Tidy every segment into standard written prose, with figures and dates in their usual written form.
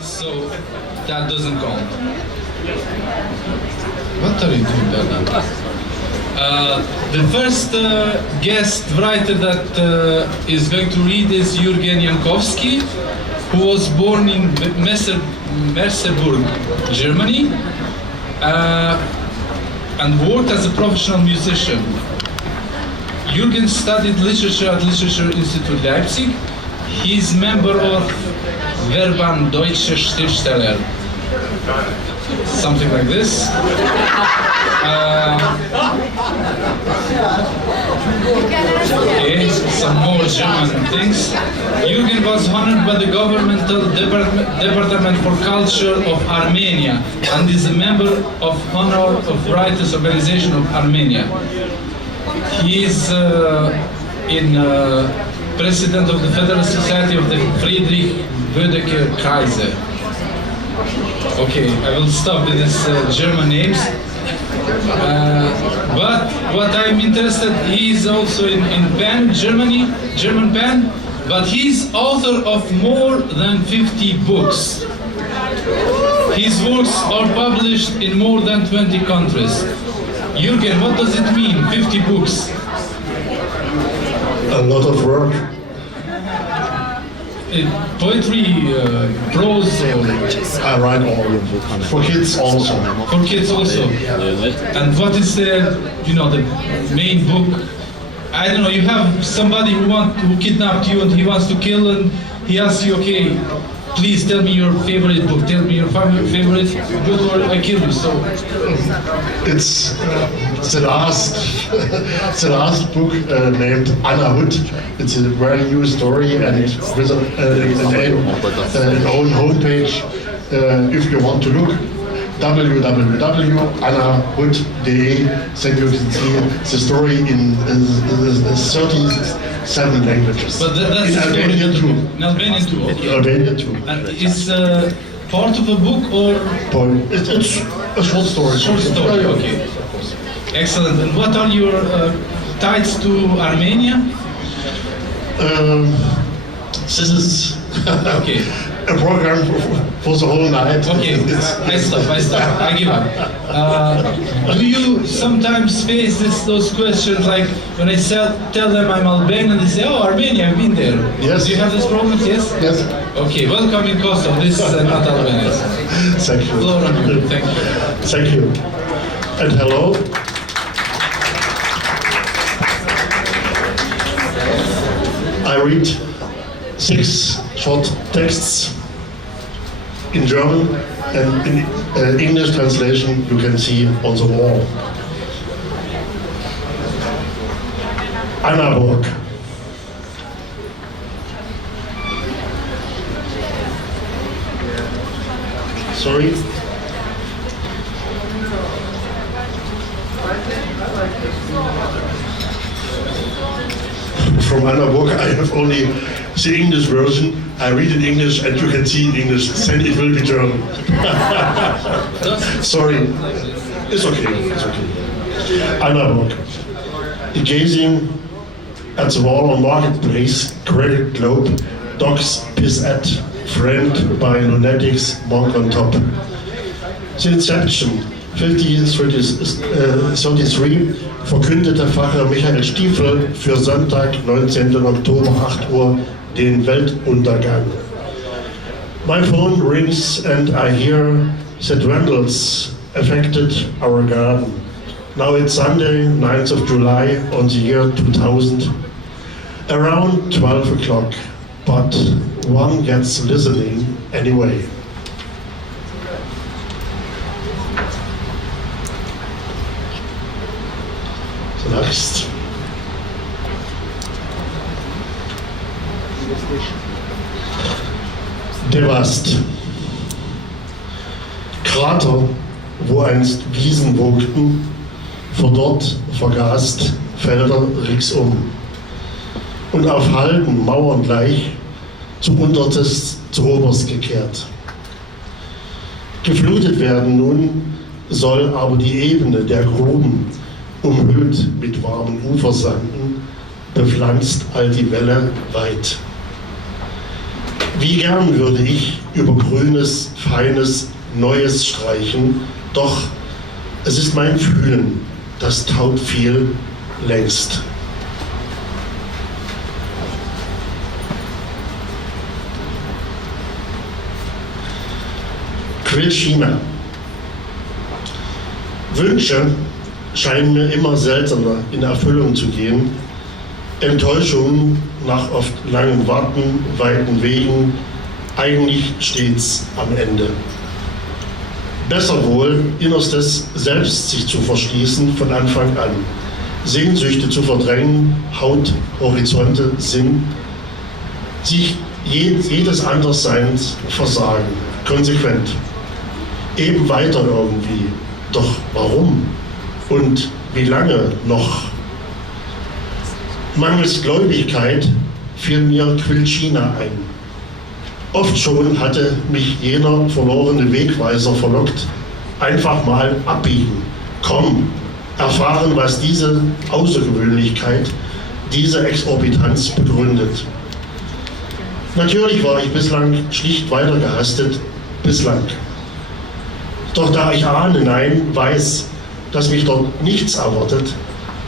So that doesn't count. What are you doing, Bernard? The first guest writer that is going to read is Jürgen Jankofsky, who was born in Merseburg, Germany, and worked as a professional musician. Jürgen studied literature at Literature Institut Leipzig. He is member of Verband Deutsche Schriftsteller, something like this. Okay, some more German things. Jürgen was honored by the Governmental Department for Culture of Armenia and is a member of Honor of Writers Organization of Armenia. He is President of the Federal Society of the Friedrich Bödecker Kaiser. Okay, I will stop with these German names. But what I'm interested, he is also in band, German band, but he's author of more than 50 books. His works are published in more than 20 countries. Jürgen, what does it mean, 50 books? A lot of work. Poetry, prose, or... I write all for kids also. For kids also. And what is the main book? I don't know. You have somebody who kidnapped you and he wants to kill, and he asks you, okay, please tell me your favorite book. Tell me your favorite book, or I kill you. So it's the last book named Anna Hood. It's a very new story, and it's with an own homepage. If you want to look, www.annahood.de, then you can see the story in 37 languages. But that's in Albanian too. In Albanian too. Okay. Albanian too. And it's part of a book or? It's a short story. Short story. Okay. Excellent. And what are your ties to Armenia? This is okay. A program for the whole night. Okay, I stop, I give up. Do you sometimes face those questions, like when I tell them I'm Albanian, they say, oh, Armenia, I've been there. Yes. Do you have this problem? Yes? Yes. Okay, welcome in Kosovo. This is not Albania. Thank you. Floor on you. Thank you. Thank you. And hello. I read 6 short texts in German, and in English translation you can see on the wall. Annaburg. Sorry. From Annaburg I have only the English version. I read in English and you can see in English, then it will be German. Sorry. It's okay. It's okay. Annaburg. Gazing at the wall on Marketplace, Credit Globe, dogs piss at, framed by lunatics, monk on top. The Inception, 1533, verkündete Pfarrer Michael Stiefel für Sonntag, 19. Oktober, 8 Uhr, den Weltuntergang. My phone rings and I hear that vandals affected our garden. Now it's Sunday, 9th of July on the year 2000, around 12 o'clock, but one gets listening anyway. The next. Devast. Krater, wo einst Wiesen wogten, verdorrt, vergast, Felder ringsum. Und auf Halden, Mauern gleich, zu Unterstes, zu Oberst gekehrt. Geflutet werden nun soll aber die Ebene der Gruben, umhüllt mit warmen Ufersanden, bepflanzt all die Welle weit. Wie gern würde ich über grünes, feines, Neues streichen, doch es ist mein Fühlen, das taut viel längst. Prishtina. Wünsche scheinen mir immer seltener in Erfüllung zu gehen. Enttäuschungen nach oft langem Warten, weiten Wegen, eigentlich stets am Ende. Besser wohl, Innerstes selbst sich zu verschließen von Anfang an, Sehnsüchte zu verdrängen, Haut, Horizonte, Sinn, sich jedes Andersseins versagen, konsequent. Eben weiter irgendwie. Doch warum? Und wie lange noch? Mangels Gläubigkeit fiel mir Prishtina ein. Oft schon hatte mich jener verlorene Wegweiser verlockt. Einfach mal abbiegen. Komm, erfahren, was diese Außergewöhnlichkeit, diese Exorbitanz begründet. Natürlich war ich bislang schlicht weitergehastet. Bislang. Doch da ich ahne, nein, weiß, dass mich dort nichts erwartet,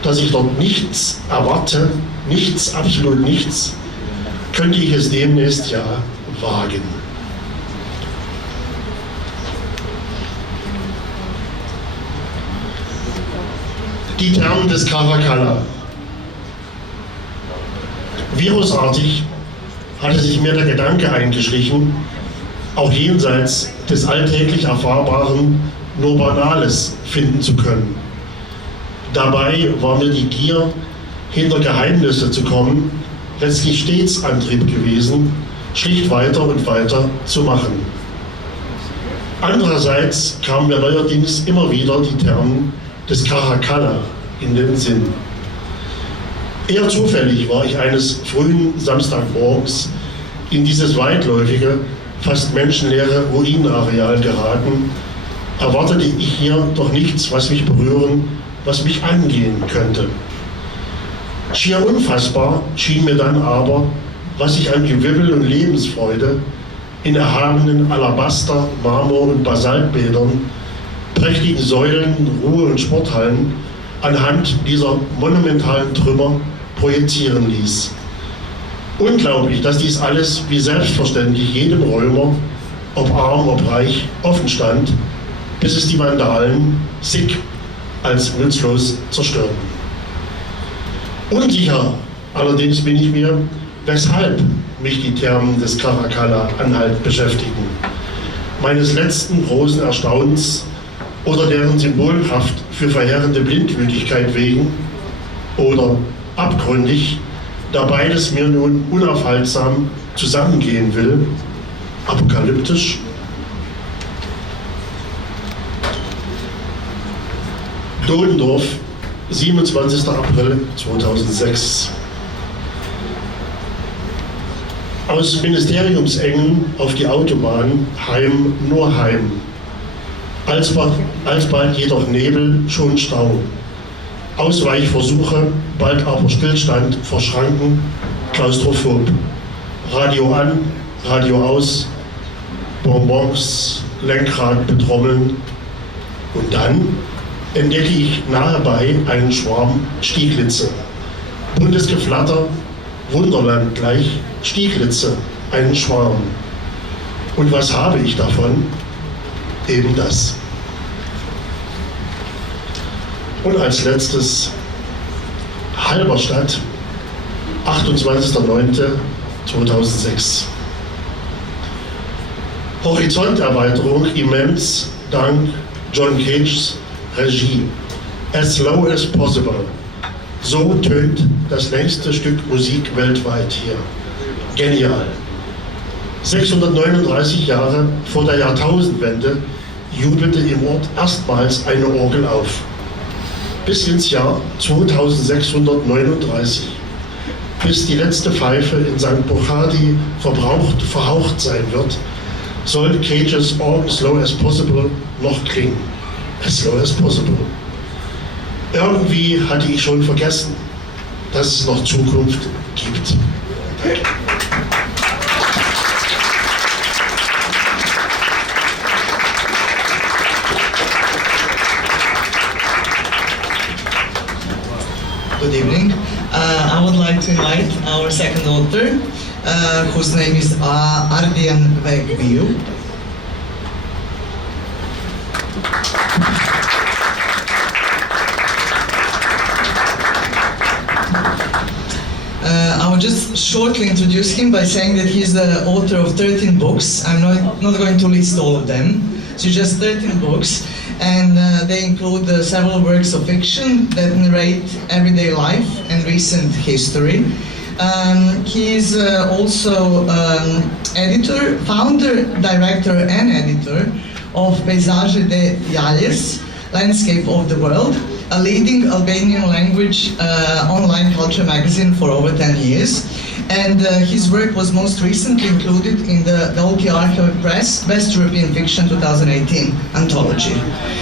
dass ich dort nichts erwarte, nichts, absolut nichts, könnte ich es demnächst ja wagen. Die Thermen des Caracalla. Virusartig hatte sich mir der Gedanke eingeschlichen, auch jenseits des alltäglich Erfahrbaren nur Banales finden zu können. Dabei war mir die Gier, hinter Geheimnisse zu kommen, letztlich stets Antrieb gewesen, schlicht weiter und weiter zu machen. Andererseits kamen mir neuerdings immer wieder die Thermen des Caracalla in den Sinn. Eher zufällig war ich eines frühen Samstagmorgens in dieses weitläufige, fast menschenleere Ruinenareal geraten, erwartete ich hier doch nichts, was mich berühren, was mich angehen könnte. Schier unfassbar schien mir dann aber, was sich an Gewimmel und Lebensfreude in erhabenen Alabaster-, Marmor- und Basaltbädern, prächtigen Säulen, Ruhe- und Sporthallen anhand dieser monumentalen Trümmer projizieren ließ. Unglaublich, dass dies alles wie selbstverständlich jedem Römer, ob arm, ob reich, offen stand, bis es die Vandalen sick als nutzlos zerstörten. Unsicher allerdings bin ich mir, weshalb mich die Thermen des Caracalla anhaltend beschäftigen. Meines letzten großen Erstaunens oder deren Symbolkraft für verheerende Blindwütigkeit wegen oder abgründig, da beides mir nun unaufhaltsam zusammengehen will, apokalyptisch. Dodendorf, 27. April 2006. Aus Ministeriumsengen auf die Autobahn, heim, nur heim. Alsbald jedoch Nebel, schon Stau. Ausweichversuche, bald aber Stillstand vor Schranken, klaustrophob. Radio an, Radio aus, Bonbons, Lenkrad betrommeln. Und dann entdecke ich nahebei einen Schwarm Stieglitze. Buntes Geflatter, Wunderland gleich, Stieglitze, einen Schwarm. Und was habe ich davon? Eben das. Und als letztes Halberstadt, 28.09.2006. Horizonterweiterung immens dank John Cages Regie. As slow as possible. So tönt das längste Stück Musik weltweit hier. Genial. 639 Jahre vor der Jahrtausendwende jubelte im Ort erstmals eine Orgel auf. Bis ins Jahr 2639, bis die letzte Pfeife in St. Bochadi verhaucht sein wird, soll Cages All Slow as Possible noch klingen. As slow as possible. Irgendwie hatte ich schon vergessen, dass es noch Zukunft gibt. Good evening. I would like to invite our second author, whose name is Ardian Vehbiu. I will just shortly introduce him by saying that he's the author of 13 books. I'm not going to list all of them. So just 13 books, and they include several works of fiction that narrate everyday life and recent history. He is also editor, founder, director, and editor of Paisagem de Diales, Landscape of the World, a leading Albanian language online culture magazine for over 10 years. And his work was most recently included in the Archive Press Best European Fiction 2018 anthology.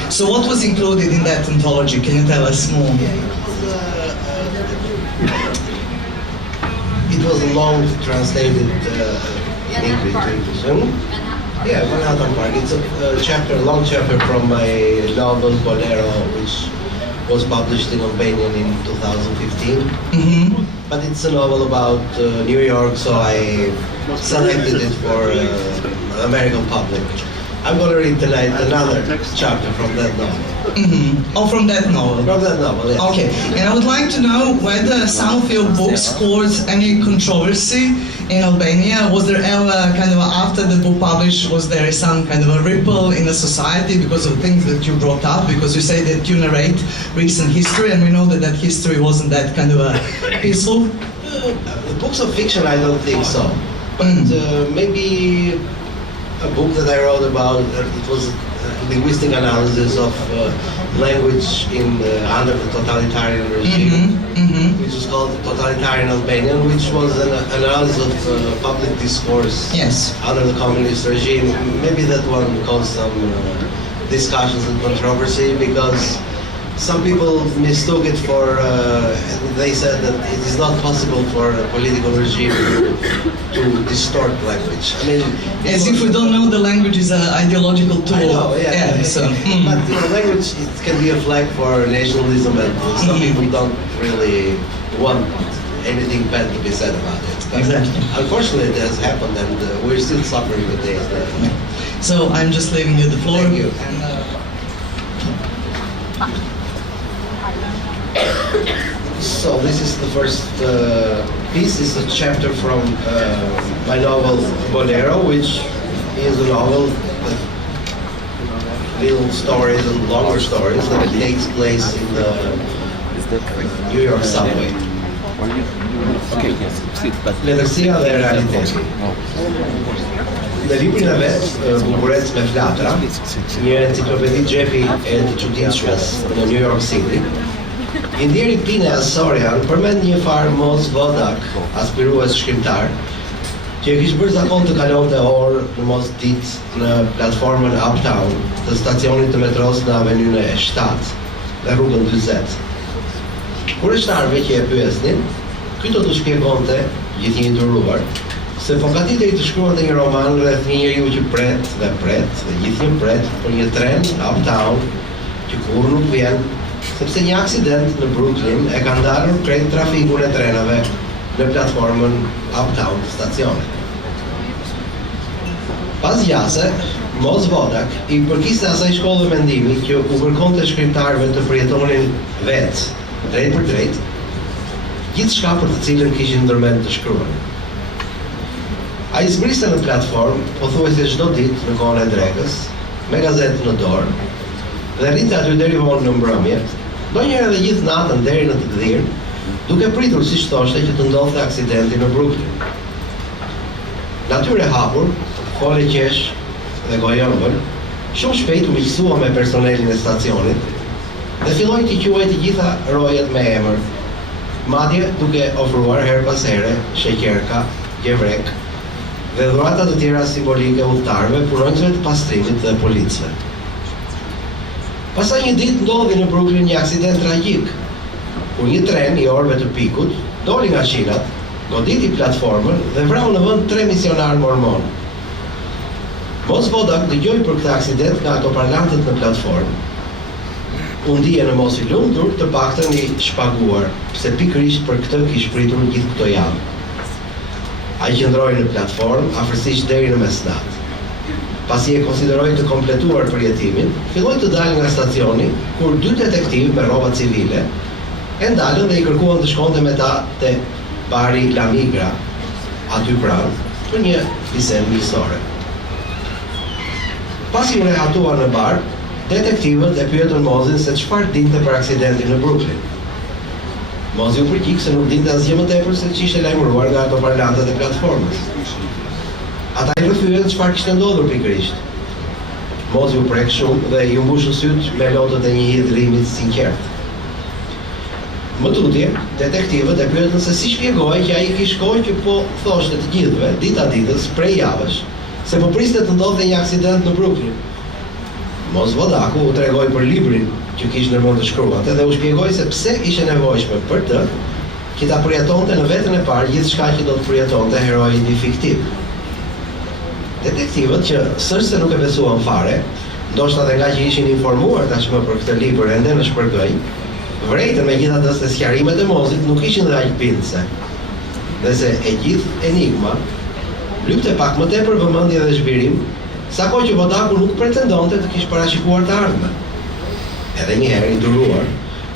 So what was included in that anthology? Can you tell us more? It was a long translated in English. Yeah, Hamam Bar. It's a long chapter from my novel Bolero, which was published in Albanian in 2015. Mm-hmm. But it's a novel about New York, so I selected it for the American public. I'm going to read tonight another chapter from that novel. Mm-hmm. Oh, from that novel? From that novel, yes. Okay, and I would like to know whether some of your books caused any controversy in Albania. Was there ever after the book published, was there some kind of a ripple in the society because of things that you brought up? Because you say that you narrate recent history, and we know that history wasn't that peaceful. The books of fiction, I don't think so. But maybe a book that I wrote about, it was a linguistic analysis of language under the totalitarian regime, which was called Totalitarian Albanian, which was an analysis of public discourse under the communist regime. Maybe that one caused some discussions and controversy, because some people mistook it for, they said that it is not possible for a political regime to distort language. I mean, as if we don't know the language is an ideological tool. I know, yeah. So, But language, it can be a flag for nationalism, and some people don't really want anything bad to be said about it. But exactly. Unfortunately, it has happened, and we're still suffering with this. So I'm just leaving you the floor. Thank you. So this is the first piece. It's a chapter from my novel Bolero, which is a novel with little stories and longer stories that takes place in the New York subway. Letërsia dhe realiteti. Në librin e vet, Bukurec me flatra, një enciklopedi xhepi e të çuditshmes në New York City, i ndjeri Pine Asorian përmend një farë mos vodak, aspirues shkrimtar, që e kishte bërë zakon të kalonte orë në mos ditë në platformën Uptown të stacionit të metros në avenyën e 7 dhe rrugën 40. Kurështarëve që e pyesnin, ky do të shpjegonte, gjithë një duruar, se po gatitej të shkruante një roman rreth një njeriu që pret dhe gjithë një pret për një tren Uptown që kur nuk vjen, sepse një aksident në Brooklyn e ka ndarur krejt trafikun e trenave në platformën Uptown të stacionit. Pas gjase, Mos Vodak i përkiste asaj shkollë mendimi që u kërkonte shkrimtarëve të përjetonin vetë, drejt për drejt, gjithçka për të cilën kishin ndërmend të shkruanin. Ai zbriste në platformë, pothuajse çdo ditë në kohën e drekës, me gazetë në dorë, dhe rrinte aty deri vonë në mbrëmje, ndonjëherë edhe gjithë natën deri në të gdhirë, duke pritur siç thoshte që të ndodhte aksidenti në Brooklyn. Natyrë e hapur, fole qesh dhe gojë ëmbël, shumë shpejt u miqësua me personelin e stacionit dhe filloi t'i quajë të gjitha rojet me emër, madje duke ofruar her pas here sheqerka, gjevrek dhe dhurata të tjera simbolike udhëtarëve, punonjësve të pastrimit dhe policëve. Pastaj një ditë ndodhi në Brooklyn një aksident tragjik, kur një tren i orëve të pikut doli nga shinat, goditi platformën dhe vrau në vend 3 misionarë mormon. Mos Vodak dëgjoi për këtë aksident nga altoparlantët në platformë unë ndije në mos I lumtur, të paktën I shpaguar, pse pikërisht për këtë kish pritur gjithë këto javë. Ai qëndroi në platformë, afërsisht deri në mesnatë. Pasi e konsideroi të kompletuar përjetimin, filloi të dalë nga stacioni, kur 2 detektivë me rroba civile e ndalën dhe I kërkuan të shkonte me ta te bari La Migra, aty pranë, për një bisedë miqësore. Pasi u rehatuan në bar, detektivët e pyetën Mozin se çfarë dinte për aksidentin në Brooklyn. Mozi u përgjigj se nuk dinte asgjë më tepër se ç'ishte lajmëruar nga ato parlantet e platformës. Ata I rrëfyen çfarë kishte ndodhur pikërisht. Mozi u prek shumë dhe I mbushën syt me lotët e një hidhrimit sinqert. Më tutje, detektivët e pyetën se si shpjegoi që ai kishte kohë që po thoshte të gjithëve, dita ditës, prej javësh, se po priste të ndodhte një aksident në Brooklyn. Mos vodaku u tregoi për librin që kishte ndërmend të shkruante dhe u shpjegoi se pse ishte nevojshme për të që ta përjetonte në veten e parë gjithçka që do të përjetonte heroi I fiktiv. Detektivët që sërse nuk e besuan fare, ndoshta edhe nga që ishin informuar tashmë për këtë libër ende në shpërgëj, vërejtën megjithatë se sqarimet e Mozit nuk ishin dhe aq bindëse. Dhe se e gjithë enigma lypte pak më tepër vëmendje dhe zhvirim, sako që vodaku nuk pretendonte të kishte parashikuar të ardhmen. Edhe një herë I duruar,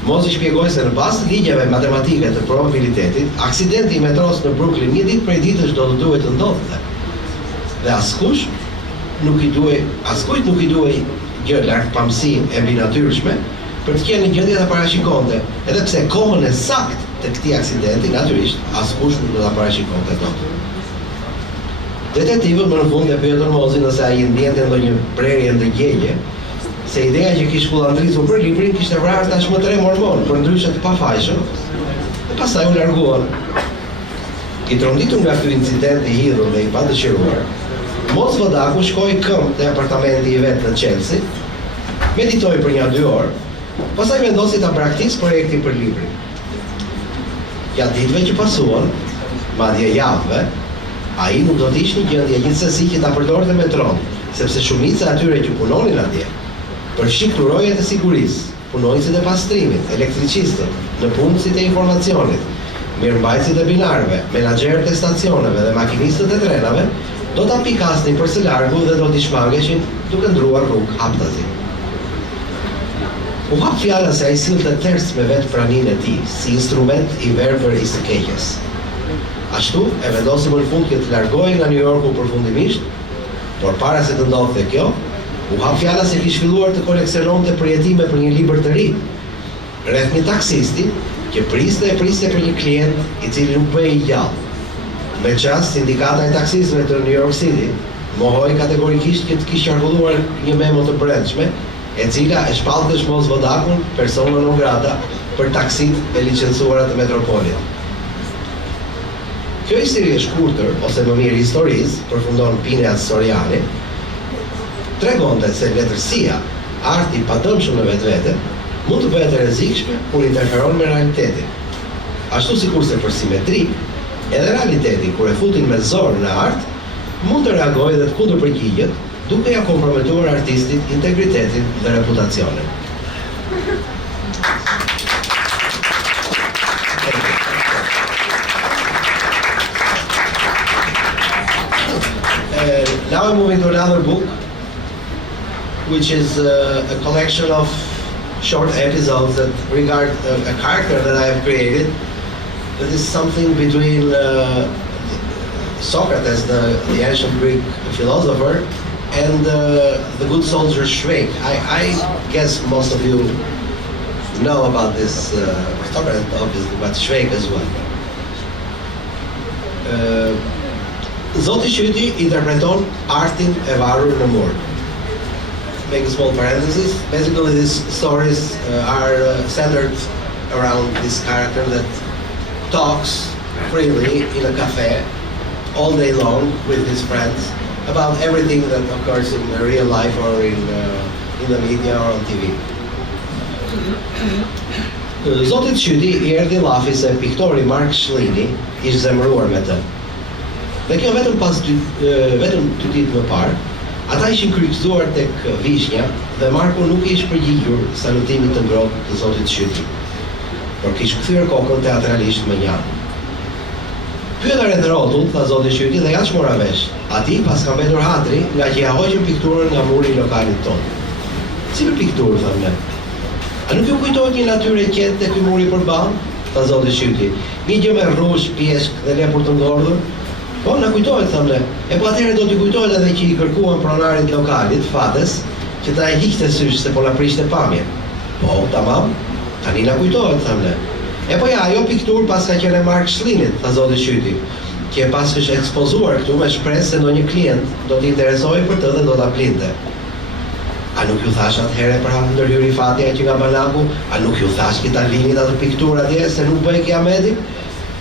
Mozi shpjegoi se në bazë të ligjeve matematike të probabilitetit, aksidenti I metros në Brooklyn një ditë prej ditësh do të duhet të ndodhte. Dhe askujt nuk I duhej gjë larg pamësinë e mbinatyrshme për të qenë në gjendje ta parashikonte, edhe pse kohën e saktë të këtij aksidenti natyrisht askush nuk do ta parashikonte dot. Detektivët më në fund e pyetën Mozin nëse ai ndjente ndonjë prerje ndërgjegje, se ideja që kishte kullandrisur për librin kishte vrarë tashmë 3 mormon, për ndryshe të pafajshëm, dhe pastaj u larguan. I tronditur nga ky incident I hidhur dhe I padëshiruar, Moz vodaku shkoi këmbë te apartamenti I vet në Chelsea, meditoi për 1-2 orë, pastaj vendosi ta braktisë projektin për librin. Gjatë ditëve që pasuan, madje javëve, ai nuk do të ishte në gjendje gjithsesi që ta përdorte metron, sepse shumica e atyre që punonin atje, përfshiktur rojet e sigurisë, punonjësit e pastrimit, elektricistët, në punësit e informacionit, mirëmbajtësit e binarëve, menaxherët e stacioneve dhe makinistët e trenave, do ta pikasnin për së largu dhe do t'i shmangeshin duke ndruar rrugë haptazi. U hap fjala se ai sillte ters me vetë praninë e tij, si instrument I verbër I së keqes. Ashtu e vendosi më në fund që të largohej nga New Yorku përfundimisht, por para se të ndodhte kjo, u hap fjala se kishte filluar të koleksiononte përjetime për një libër të ri, rreth një taksisti që priste për një klient I cili nuk bëhej I gjallë. Me çast sindikata e taksistëve të New York City mohoi kategorikisht që të kishte qarkulluar një memo të brendshme, e cila e shpallte Moz vodakun persona non grata për taksit e licencuara të metropolit. Kjo histori e shkurtër, ose më mirë historisë, përfundon Pinea Soriani, tregonte se letërsia, arti I padëmshëm në vetvete, mund të bëhet e rrezikshme kur interferon me realitetin. Ashtu sikurse për simetri, edhe realiteti kur e futin me zor në art, mund të reagojë dhe të kundërpërgjigjet, duke ja komprometuar artistit integritetin dhe reputacionin. Now I'm moving to another book, which is a collection of short episodes that regard a character that I have created. That is something between Socrates, the ancient Greek philosopher, and the good soldier Shrek. I guess most of you know about this Socrates, obviously, but Shrek as well. Zoti Qyti interpreton artin e varur në mur. Make a small parenthesis. Basically, these stories are centered around this character that talks freely in a cafe all day long with his friends about everything that occurs in real life or in the media or on TV. Zotit Qyti I erdhi llafi se piktori Mark Shlini ishte zemëruar me të. Dhe kjo vetëm 2 ditë më parë, Ata ishin kryqëzuar tek vishnja dhe Marku nuk ishte përgjigjur salutimit të ngrohtë të Zotit Shyti, por kishte kthyer kokën teatralisht më njanë. Pyeta rreth rrotull, tha Zoti Shyti dhe ja çmora vesh. Ati pas ka mbetur hatri nga që ja hoqën pikturën nga muri i lokalit tonë. Cilë pikturë, thamë ne? A nuk ju kujtohet një natyrë e qetë te ky muri përballë? Tha Zoti Shyti. Një gjë me rrush, pjeshk dhe lepur të ngordhur. Po, na kujtohet, thamë ne. E po atëherë do t'i kujtohet edhe që i kërkuan pronarit lokalit, fates, që ta e hiqte sysh se po la prishte pamjen. Po, tamam, tani na kujtohet, thamë ne. E po ja, ajo piktur pas ka qenë Mark Shlinit, tha Zoti Shyti, që pas kështë ekspozuar këtu me shpresë se ndonjë klient do t'i interesojë për të dhe do ta blinte. A nuk ju thash atëherë për ndërhyri fatja që nga Banaku? A nuk ju thash që ta linit atë piktur atje se nuk bëj kiameti?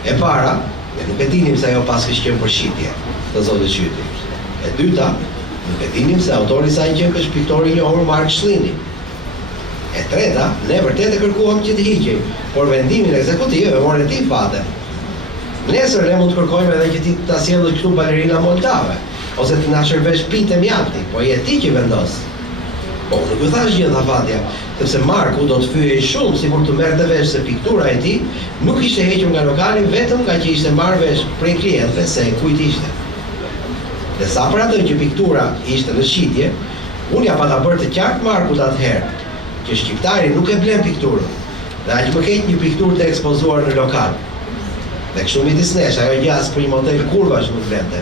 E para, ne nuk e dinim se ajo pas kështë qenë përshitje, tha Zoti Shyti. E dyta, nuk e dinim se autori i saj qenë kështë piktori i njohur Mark Shlini. E treta, ne vërtet e kërkuam që të hiqej, por vendimin ekzekutiv e morën ti fate. Nesër ne mund të kërkojmë edhe që ti ta sjellësh këtu balerina moldave, ose të na shërbesh pitë mjafti, po je ti që vendos. Po, nuk ju thash gjë tha fatja, sepse Marku do të fyej shumë sikur të merrte vesh se piktura e tij nuk ishte hequr nga lokali vetëm nga që ishte marrë vesh prej klientëve se kujt ishte. Dhe sa për atë që piktura ishte në shitje, unë ja pata bërë të qartë Markut atëherë, që shqiptari nuk e blen pikturën, dhe aq më keq një pikturë të ekspozuar në lokal. Dhe kështu midis nesh, ajo gjas për një model kurvash nuk blente.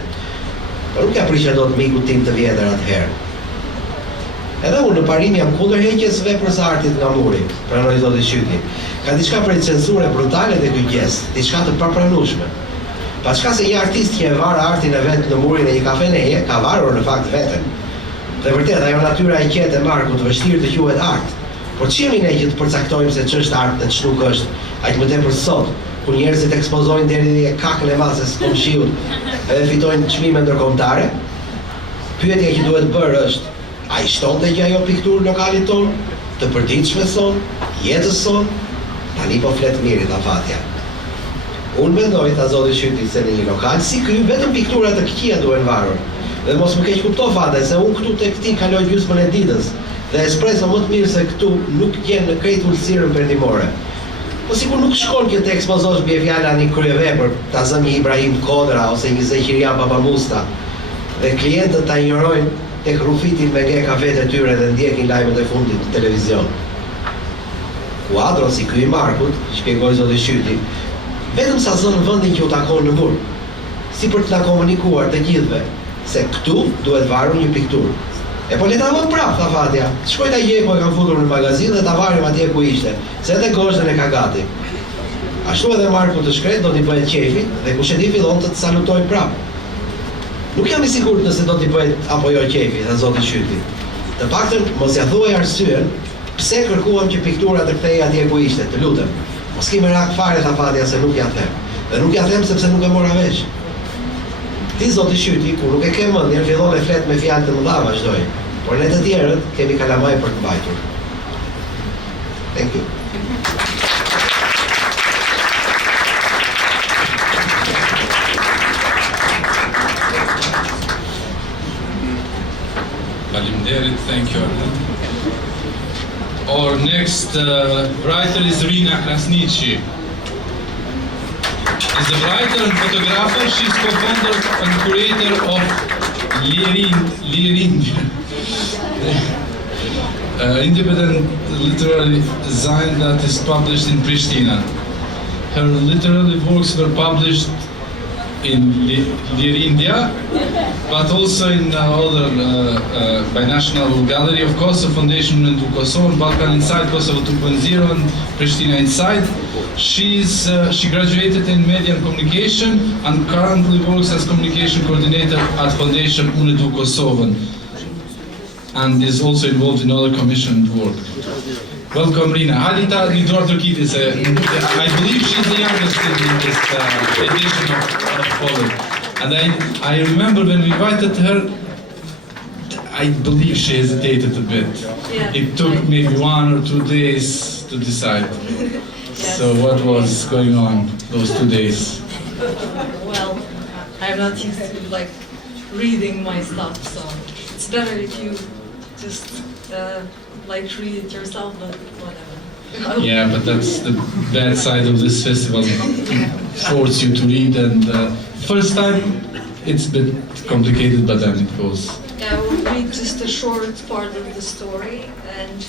Por nuk ja prisha dot mikut tim të vjetër atëherë. Edhe unë në parim jam kundër heqjes veprës së artit nga muri, pranoi Zoti Shyti. Ka diçka prej censure brutale te ky gest, diçka të papranueshme. Paçka se një artist që e var artin e vet në murin e një kafeneje, ka varur në fakt veten. Dhe vërtet ajo natyra e qetë e Markut vështirë të quhet art. Por ç'jemi ne që të përcaktojmë se ç'është art dhe ç'nuk është, aq më tepër sot, ku njerëzit ekspozojnë deri e kakën e masës komshiut edhe fitojnë çmime ndërkombëtare? Pyetja që duhet bërë është, a i shtonte që ajo pikturë lokalit tonë, të përditshme son, jetës son? Tani po flet mirë tha fatja. Unë mendoj, tha Zoti Shyti, se në një lokal si ky vetëm pikturat të këqija duhen varur. Dhe mos më keq kupto fate se unë këtu tek ti kaloj gjysmën e ditës dhe espresso më të mirë se këtu nuk gjen në krejt ulësirën perëndimore. Po sikur nuk shkon që të ekspozosh bie fjala një kryevepër, ta zëm një Ibrahim Qendra ose një Zeqiria Babamusta, dhe klientët ta injorojnë tek rufitin me nge kafet e tyre dhe ndjekin lajmet e fundit në televizion. Kuadro si ky i Markut, shpjegoi Zoti Shyti, vetëm sa zon vendin që u takon në mur, si për të na komunikuar të gjithëve se këtu duhet varur një pikturë. E po le ta vëm prap, tha fatja. Shkoj ta gjej, po e kam futur në magazin dhe ta varim atje ku ishte, se edhe goshtën e ka gati. Ashtu edhe Marku të shkret do t'i bëhet qefi dhe kush e di fillon të salutoj prap. Nuk jam i sigurt nëse do t'i bëhet apo jo qefi, tha Zoti Shyti. Të paktën mos ja thuaj arsyen pse kërkuam që piktura të kthej atje ku ishte, të lutem. Mos ke merak fare, tha fatja, se nuk ja them. Dhe nuk ja them sepse nuk e mora vesh. Ti Zoti Shyti, kur nuk e ke mendjen, fillon me flet me fjalë të mëdha vazhdoi. Por ne të tjerët kemi kalamaj për të mbajtur. Thank you. Faleminderit, thank you. Our next writer is Rina Krasniqi. She's a writer and photographer. She's co-founder and curator of Lirin, independent literary design that is published in Prishtina. Her literary works were published in Lirindia, but also in other by National Gallery of Kosovo, Foundation into Kosovo, Balkan Inside, Kosovo 2.0, and Prishtina Inside. She graduated in Media and Communication and currently works as communication coordinator at Foundation Unedu Kosovo, and is also involved in other commissioned work. Welcome, Rina. Halita Lidor Turkiti, I believe she's the youngest in this edition of Polip. And I remember when we invited her, I believe she hesitated a bit. Yeah. It took maybe 1 or 2 days to decide. Yes. So what was going on those 2 days? Well, I'm not used to reading my stuff, so it's better if you just like read it yourself, but whatever. Yeah, but that's the bad side of this festival. Force you to read, and first time it's a bit complicated, but then it goes. Yeah, we'll read just a short part of the story, and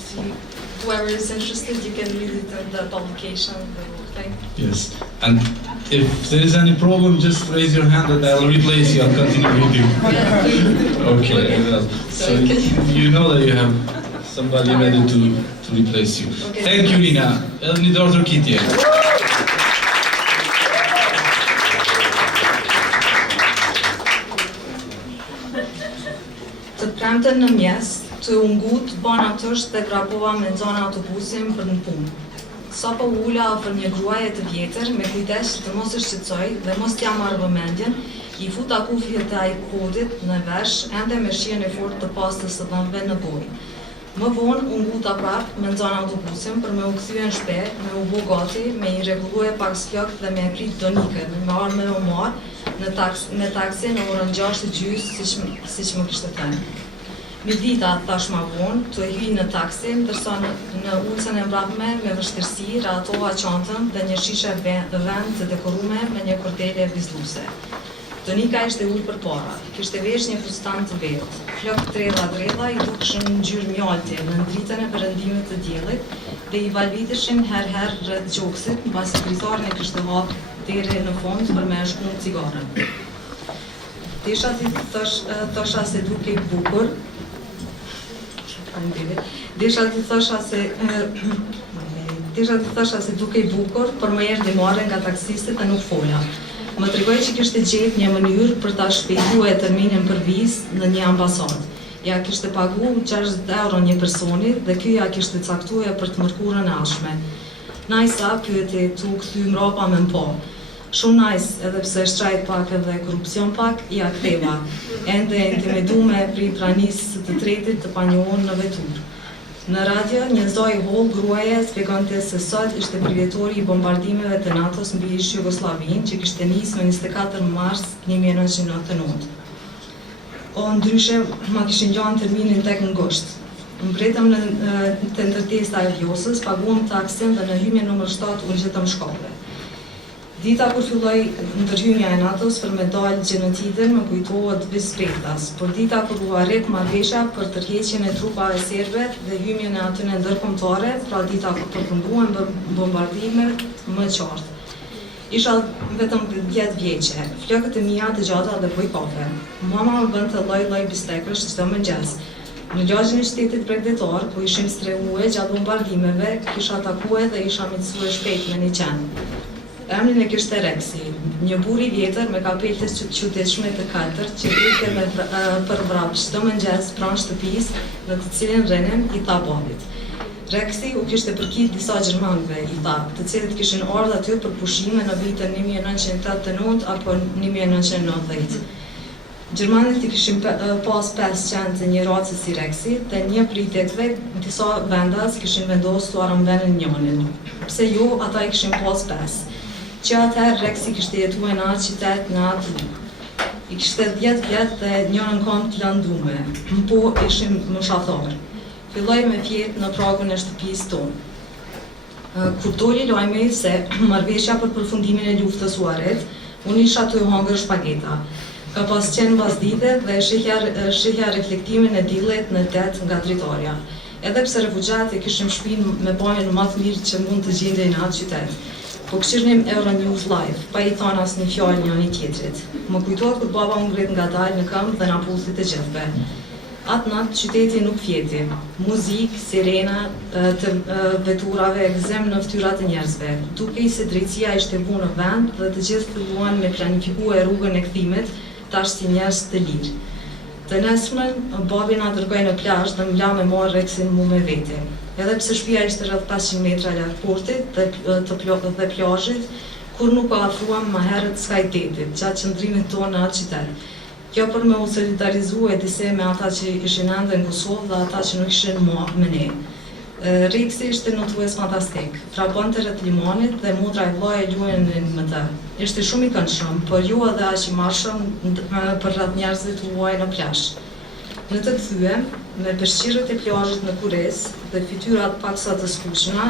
whoever is interested, you can read it in the publication, the whole thing. Yes, and if there is any problem, just raise your hand and I'll replace you. I'll continue reading. Okay, well, so you know that you have somebody ready to replace you. Okay. Thank you, Rina. Një dorë tërkitje. Të premten në mjes, të ungut, bana tësht dhe grapova me nxona autobusin për në punë. Sa po ula afër një gruaje të vjetër, me kujdes që të mos e shqetësoj dhe mos t'ja marrë vëmendjen, i futa kufjet e iPodit në vesh, ende me shijen e fortë të pastës së dhëmbëve në gojë. Më vonë u nguta prap me nxona autobusin për me u kthye në shtëpi, me u bë gati, me i rregullue pak sfjok dhe me e prit donikën, me arë me u marë në taksi në orën 6:30 siç më kishte thënë. Midita, thash ma vonë, të hyj në taksi, ndërsa në ulcën e mbrapme me vështirësi ratova çantën dhe një shishe vend të dekorume me një kordele vizlluse. Donika ishte ul përpara, kishte vesh një fustan të vetë. Flok dredha i dukeshin në ngjyrë mjalti në dritën e perëndimit të diellit dhe i valviteshin herë rreth gjoksit, mbasi pritaren e kishte hapë deri në fund për me shkuar cigaren. Desha ti thosha se duke i bukur. Desha ti thosha se duke i bukur, por më erdhi marrë nga taksistët e nuk fola. Më tregoi që kishte gjetur një mënyrë për ta shpejtuar terminin për vizë në një ambasadë. Ja kishte paguar 60 euro një personi dhe ky ja kishte caktuar për të mërkurën e ardhshme. Najsa pyeti tu kthy mrapa me po. Shumë nice, edhe pse shtrajt pak edhe korrupsion pak, ja ktheva. Ende intimidume pri pranisë të tretit të panjohur në vetur. Në radio, një zoj holl gruaje shpjegonte se sot ishte përvjetori i bombardimeve të NATO-s mbi Jugosllavinë, që kishte nisur në 24 mars 1999. O ndryshe, ma kishin gjanë terminin tek në gusht. Mbretëm të ndërtesa e vjosës, paguam taksin dhe në hymje nr. 7 u gjetëm shkolle. Dita kur filloi ndërhyrja e NATO-s për me dalë gjenocidin më kujtohet Vispetas, por dita kur u arrit marrëveshja për tërheqjen e trupave serbe dhe hymjen e atyre ndërkombëtare, pra dita kur përfunduan bombardimet më qartë. Isha vetëm 10 vjeçe, flokët e mia të gjata dhe boj kafe. Mama më bënte lloj bistekësh çdo mëngjes. Në lagjin e shtetit bregdetar, ku ishim strehuar gjatë bombardimeve, kisha takuar dhe isha miqësuar shpejt me një qen. Emrin e kishte Reksi, një burr i vjetër me kapele të çuditshme të katër, që rrinte për vrap çdo mëngjes pranë shtëpisë, në të cilin rrenim i tha babit. Reksi u kishte përkit disa gjermanëve, i tha, të cilët kishin ardhur aty për pushime në vitin 1989 apo 1990. Gjermanët i kishin pas 5 qenë të një racë si Reksi, dhe një prej tetëve disa vendas kishin vendosur në vendin njënin. Pse jo, ata i kishin pas 5. Që atëherë Reksi kishte jetuar në atë qytet në atë. I kishte 10 vjet dhe njërën kom të lëndume, po ishim moshatar. Filloi me fjet në pragun e shtëpisë tonë. Kur doli lajmi se marrëveshja për përfundimin e luftës u arrit, unë isha të hangër shpageta. Ka pas qenë vazdite dhe shihja reflektimin e diellit në det nga dritarja. Edhe pse refugjatët kishim shtëpinë me pamjen më të mirë që mund të gjendej në atë qytet. Po këshirnim Euronews Live, pa i thonë asnjë fjalë njëri tjetrit. Më kujtohet kur baba u ngrit ngadalë në këmbë dhe na pulsi të gjithëve. Atë natë qyteti nuk fjeti. Muzikë, sirena të veturave, gëzim në fytyrat e njerëzve. Dukej se drejtësia ishte vënë në vend dhe të gjithë filluan me planifikuar rrugën e kthimit, tash si njerëz të lirë. Të nesërmen, babi na dërgoi në plazh dhe më la me marrë Reksin mu me vete. Edhe pse shtëpia ishte rreth 500 metra larg portit dhe plazhit, kur nuk u afruam më herët skajtetit, gjatë qëndrimit tonë në atë qytet. Kjo për me u solidarizue dise me ata që ishin ende në Kosovë dhe ata që nuk ishin me ne. Reksi ishte notues fantastik, frapante rreth limanit dhe motra e vllajë luajnin me të. Ishte shumë i këndshëm, por ju edhe aq i marshëm për rreth njerëzve të huaj në plazh. Në të kthye, me peshqirët e plazhit në Kures dhe fytyrat paksa të skuqna,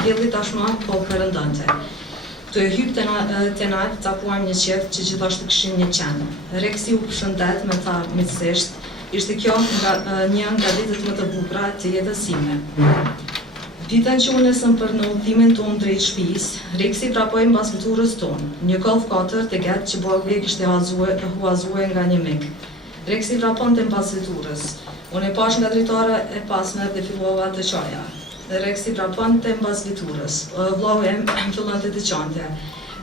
dielli tashmë po perëndonte. Të hyp të nalt takuam një qeft që gjithashtu kishin një qenë. Reksi u përshëndet me ta miqësisht. Ishte kjo një nga ditët më të bukura të jetës sime. Ditën që unë esëm për në udhimin tonë drejt shtëpisë, Reksi vrapoi mbas veturës tonë, një Golf 4 të getë që bagu e kishte huazue nga një mik. Reksi vraponte mbas veturës. Unë e pash nga dritare e pasme dhe fillova të qaja. Reksi vraponte mbas veturës. Vllau im fillonte të qante.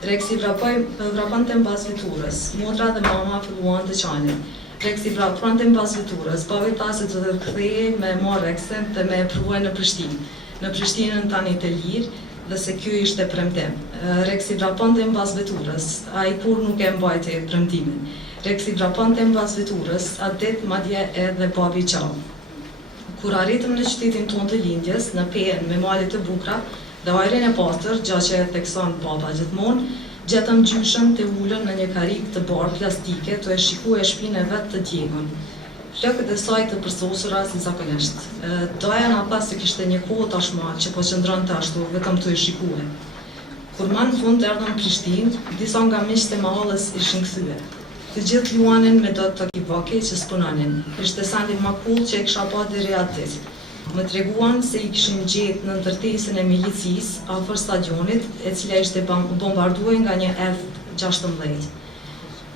Reksi vraponte mbas veturës. Motra dhe mama filluan të qanin. Reksi vraponte mbas veturës. Babai tha se do të kthehej me marr Reksin dhe me provoj në Prishtinë. Në Prishtinën tani të lirë dhe se kjo ishte premtim. Reksi vraponte mbas veturës. Ai kur nuk e mbajti premtimin. Reksi vraponte mbas veturës, atë ditë madje edhe babi qau. Kur arritëm në qytetin tonë të lindjes, në pejen me malet të bukura dhe ajrin e pastër, gjë që e thekson baba gjithmonë, gjetëm gjyshën të ulën në një karik të barë plastike të e shikue shpinë e vetë të djegun. Flokët e saj të përsosura si zakonisht. Doja nga pas se kishte një kohë tashma që po qëndron të ashtu, vetëm të e shikue. Kur ma në fund të erdhëm Prishtinë, disa nga miqtë e mahallës ishin kthye. Të gjithë luanin me do të kivoke që spunanin. Ishte sandin ma cool që e kisha pa deri atë ditë. Më treguan se i kishin gjetë në ndërtesën e milicisë afër stadionit, e cila ishte bombarduar nga një F-16.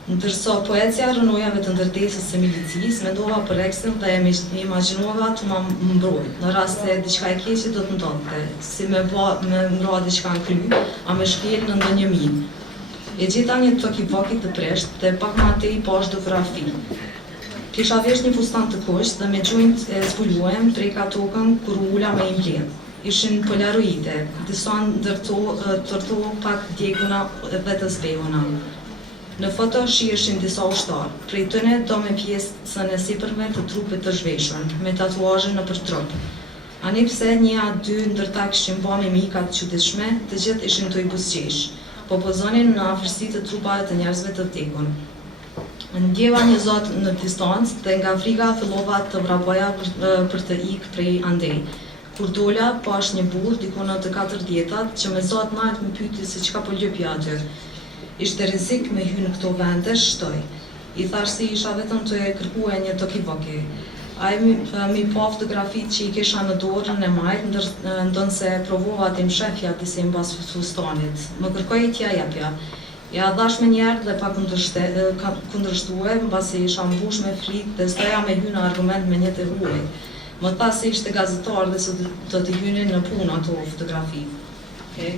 Ndërsa po ecja rënojave të ndërtesës së milicisë, mendova për Reksin dhe e imagjinova të ma mbroj, në rast se diçka e keqe do të ndodhte, si me ngra diçka në kry, a me shkel në ndonjë minë. E gjeta një tokivaki të presht dhe pak ma te i pash fotografi. Kisha vesh një fustan të kusht dhe me gjujnë e zbuluem preka tokën kur ula me imbledh. Ishin polaroide, disa tërto pak djeguna dhe të zbehuna. Në foto shieshin disa ushtarë, prej tëne do me pjesën e sipërme të trupit të zhveshur, me tatuazhe në për trup. Ani pse një a dy ndërta kishin ba me mikat çuditshme, të gjithë ishin të i busqesh, po pozonin në afërsi të trupave të njerëzve të vdekur. Ndjeva një zot në distancë dhe nga frika fillova të vrapoja për të ikë prej andej. Kur dola, pash një burr diku në të 40-tat që me zot nalt më pyeti se çka po lëpja aty. Ishte rrezik me hyrë në këto vende, shtoj. I thash se isha vetëm të e kërkuar një tokivoki. Ai mi pa fotografit që i kisha në dorën e majt, ndonse provova të më shefja disi mbas fustanit. Më kërkoi t'ja jepja. Ja dhash me njerë dhe pa kundërshtue, mbasi isha mbush me frikë dhe s'doja me hy në argument me një të huaj. Më tha se ishte gazetar dhe se do t'i hynin në punë ato fotografi. Okay.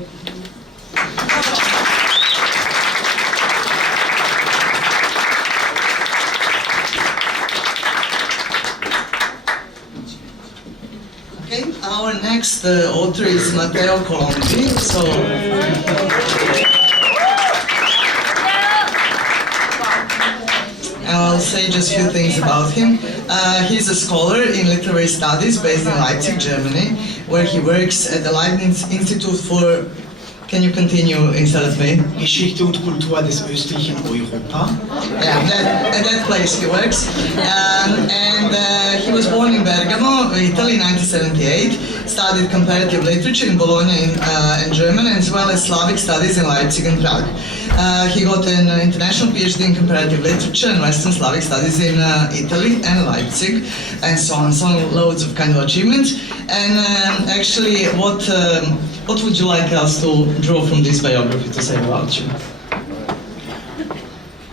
Our next author is Matteo Colombi. So, I'll say just a few things about him. He's a scholar in literary studies based in Leipzig, Germany, where he works at the Leibniz Institut for... Can you continue instead of me? Geschichte und Kultur des östlichen Europa. Yeah, at that place he works. He was born in Bergamo, Italy in 1978, studied comparative literature in Bologna in German, as well as Slavic studies in Leipzig and Prague. He got an international PhD in comparative literature and Western Slavic studies in Italy and Leipzig, and so on, loads of kind of achievements. And actually, what would you like us to draw from this biography to say about you?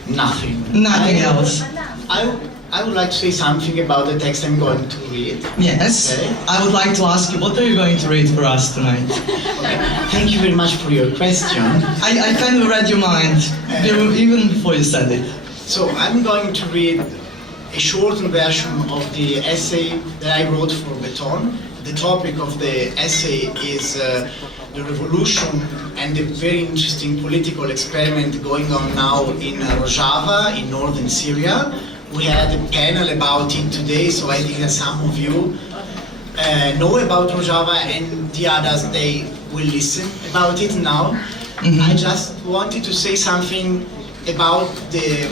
Nothing. Nothing else. I would like to say something about the text I'm going to read. Yes. Okay. I would like to ask you, what are you going to read for us tonight? Thank you very much for your question. I kind of read your mind, even before you said it. So I'm going to read a shortened version of the essay that I wrote for Jeton. The topic of the essay is the revolution and the very interesting political experiment going on now in Rojava, in northern Syria. We had a panel about it today, so I think that some of you know about Rojava and the others, they will listen about it now. Mm-hmm. I just wanted to say something about the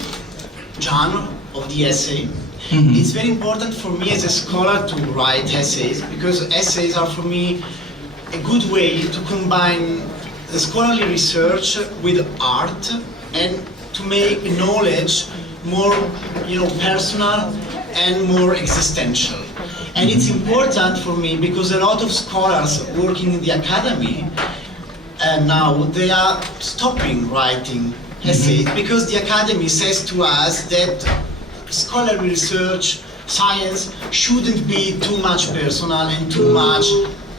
genre of the essay. It's very important for me as a scholar to write essays, because essays are for me a good way to combine the scholarly research with art and to make knowledge more, personal and more existential. And it's important for me because a lot of scholars working in the academy now they are stopping writing essays because the academy says to us that scholarly research, science shouldn't be too much personal and too much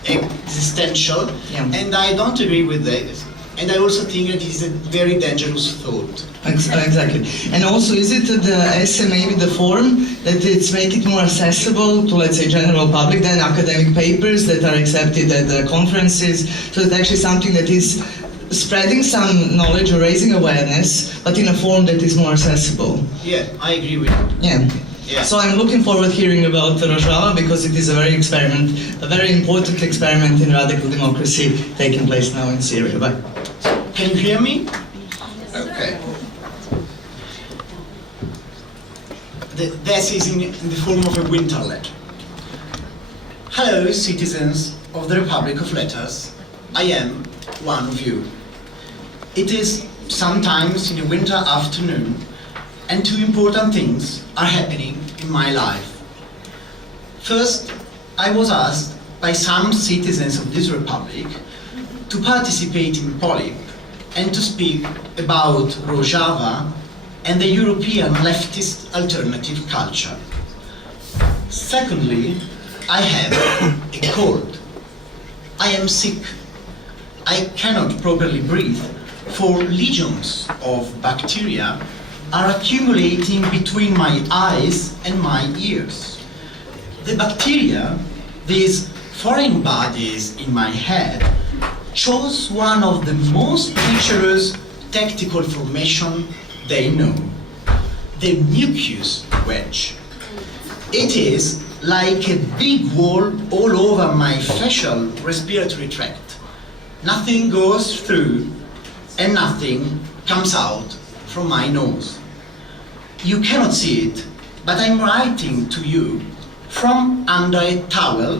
existential, and I don't agree with that. And I also think that it is a very dangerous thought. Exactly. And also, is it the essay maybe the form that it's make it more accessible to, let's say, general public than academic papers that are accepted at the conferences? So it's actually something that is spreading some knowledge or raising awareness, but in a form that is more accessible. Yeah, I agree with you. Yeah. So I'm looking forward to hearing about Rojava because it is a very important experiment in radical democracy taking place now in Syria. Bye. Can you hear me? Okay. This is in the form of a winter letter. Hello, citizens of the Republic of Letters. I am one of you. It is sometimes in a winter afternoon, and two important things are happening in my life. First, I was asked by some citizens of this republic to participate in Polip and to speak about Rojava and the European leftist alternative culture. Secondly, I have a cold. I am sick. I cannot properly breathe, for legions of bacteria are accumulating between my eyes and my ears. The bacteria, these foreign bodies in my head, chose one of the most treacherous tactical formation they know, the mucus wedge. It is like a big wall all over my facial respiratory tract. Nothing goes through and nothing comes out from my nose. You cannot see it, but I'm writing to you from under a towel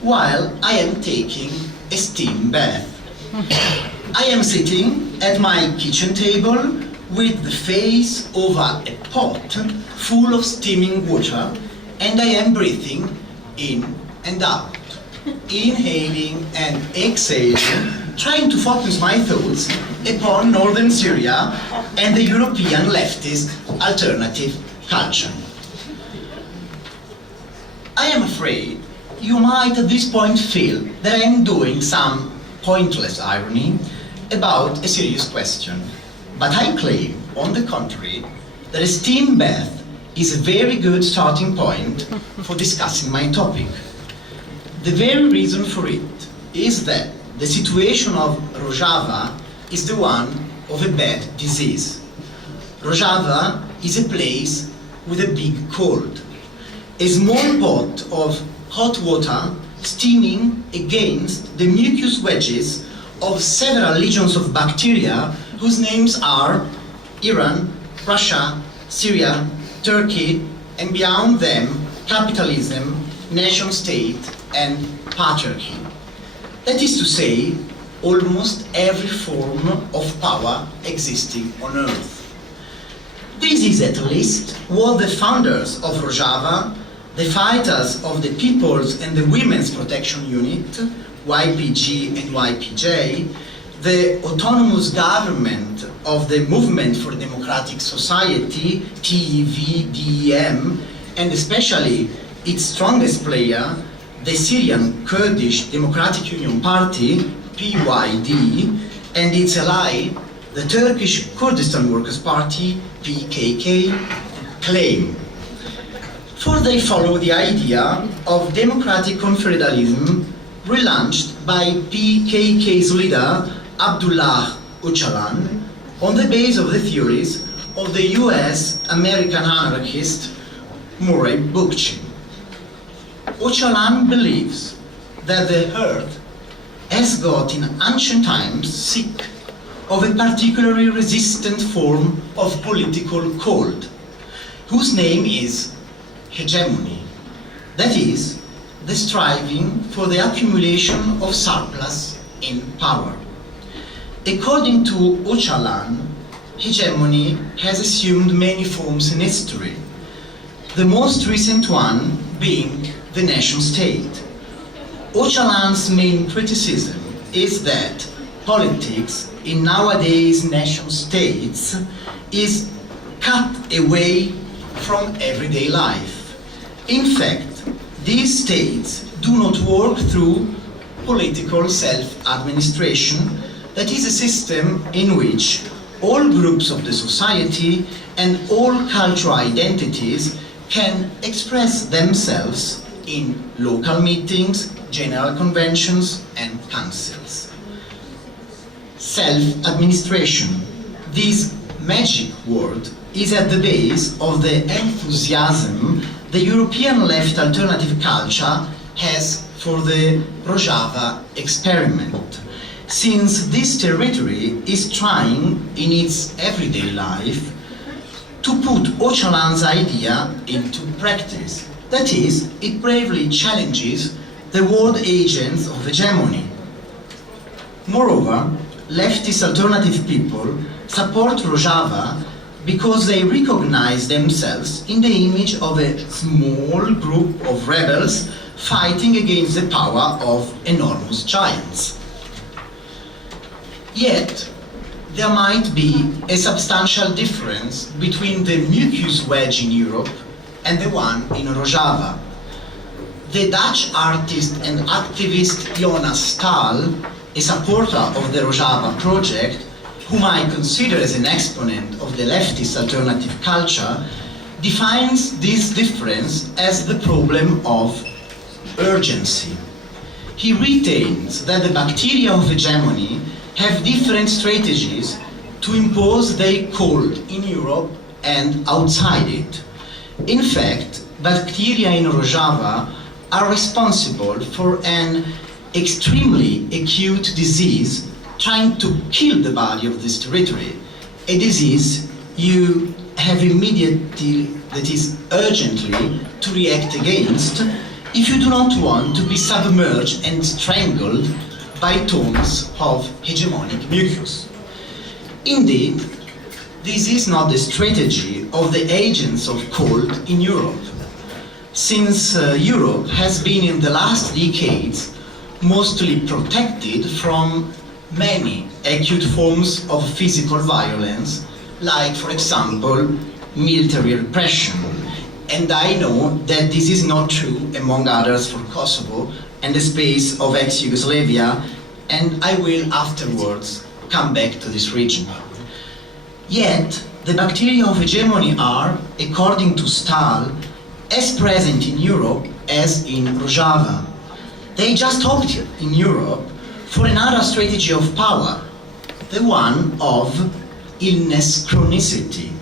while I am taking a steam bath. I am sitting at my kitchen table with the face over a pot full of steaming water, and I am breathing in and out, inhaling and exhaling, trying to focus my thoughts upon northern Syria and the European leftist alternative culture. I am afraid you might at this point feel that I am doing some pointless irony about a serious question, but I claim, on the contrary, that a steam bath is a very good starting point for discussing my topic. The very reason for it is that the situation of Rojava is the one of a bad disease. Rojava is a place with a big cold. A small pot of hot water steaming against the mucus wedges of several legions of bacteria whose names are Iran, Russia, Syria, Turkey, and beyond them, capitalism, nation state, and patriarchy. That is to say, almost every form of power existing on Earth. This is at least what the founders of Rojava, the fighters of the People's and the Women's Protection Unit, YPG and YPJ, the autonomous government of the Movement for Democratic Society, TEV-DEM, and especially its strongest player, the Syrian Kurdish Democratic Union Party, PYD, and its ally, the Turkish Kurdistan Workers' Party, PKK, claim. For they follow the idea of democratic confederalism relaunched by PKK's leader, Abdullah Öcalan, on the base of the theories of the US-American anarchist Murray Bookchin. Öcalan believes that the earth has got in ancient times sick of a particularly resistant form of political cold, whose name is hegemony, that is, the striving for the accumulation of surplus in power. According to Öcalan, hegemony has assumed many forms in history, the most recent one being the nation-state. Öcalan's main criticism is that politics in nowadays nation-states is cut away from everyday life. In fact, these states do not work through political self-administration, that is a system in which all groups of the society and all cultural identities can express themselves in local meetings, general conventions and councils. Self-administration, this magic word, is at the base of the enthusiasm the European left alternative culture has for the Rojava experiment, since this territory is trying in its everyday life to put Öcalan's idea into practice. That is, it bravely challenges the world agents of hegemony. Moreover, leftist alternative people support Rojava because they recognize themselves in the image of a small group of rebels fighting against the power of enormous giants. Yet, there might be a substantial difference between the mucus wedge in Europe and the one in Rojava. The Dutch artist and activist Jonas Staal, a supporter of the Rojava project, whom I consider as an exponent of the leftist alternative culture, defines this difference as the problem of urgency. He retains that the bacteria of hegemony have different strategies to impose their cold in Europe and outside it. In fact, bacteria in Rojava are responsible for an extremely acute disease trying to kill the body of this territory, a disease you have immediately, that is urgently, to react against if you do not want to be submerged and strangled by tons of hegemonic mucus. Indeed, this is not the strategy of the agents of cold in Europe, since Europe has been in the last decades mostly protected from many acute forms of physical violence, like, for example, military repression. And I know that this is not true, among others, for Kosovo and the space of ex-Yugoslavia, and I will afterwards come back to this region. Yet, the bacteria of hegemony are, according to Staal, as present in Europe as in Rojava. They just opted in Europe for another strategy of power, the one of illness chronicity.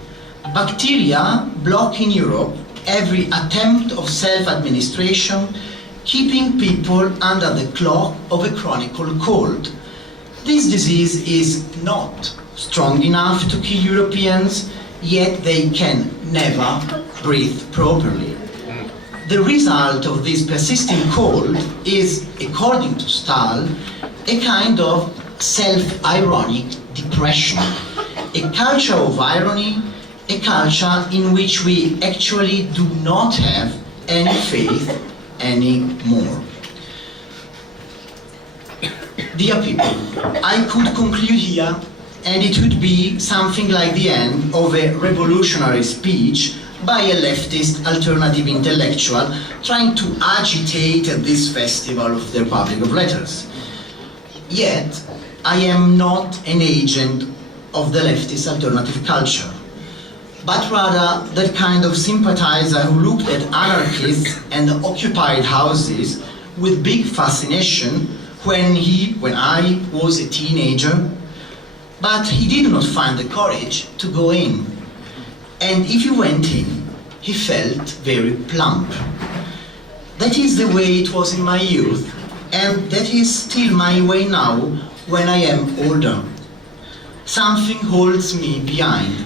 Bacteria block in Europe every attempt of self-administration, keeping people under the clock of a chronic cold. This disease is not strong enough to kill Europeans, yet they can never breathe properly. The result of this persisting cold is, according to Staal, a kind of self-ironic depression, a culture of irony, a culture in which we actually do not have any faith anymore. Dear people, I could conclude here, and it would be something like the end of a revolutionary speech by a leftist alternative intellectual trying to agitate at this festival of the Republic of Letters. Yet, I am not an agent of the leftist alternative culture, but rather that kind of sympathizer who looked at anarchists and occupied houses with big fascination when I was a teenager, but he did not find the courage to go in. And if he went in, he felt very plump. That is the way it was in my youth, and that is still my way now when I am older. Something holds me behind.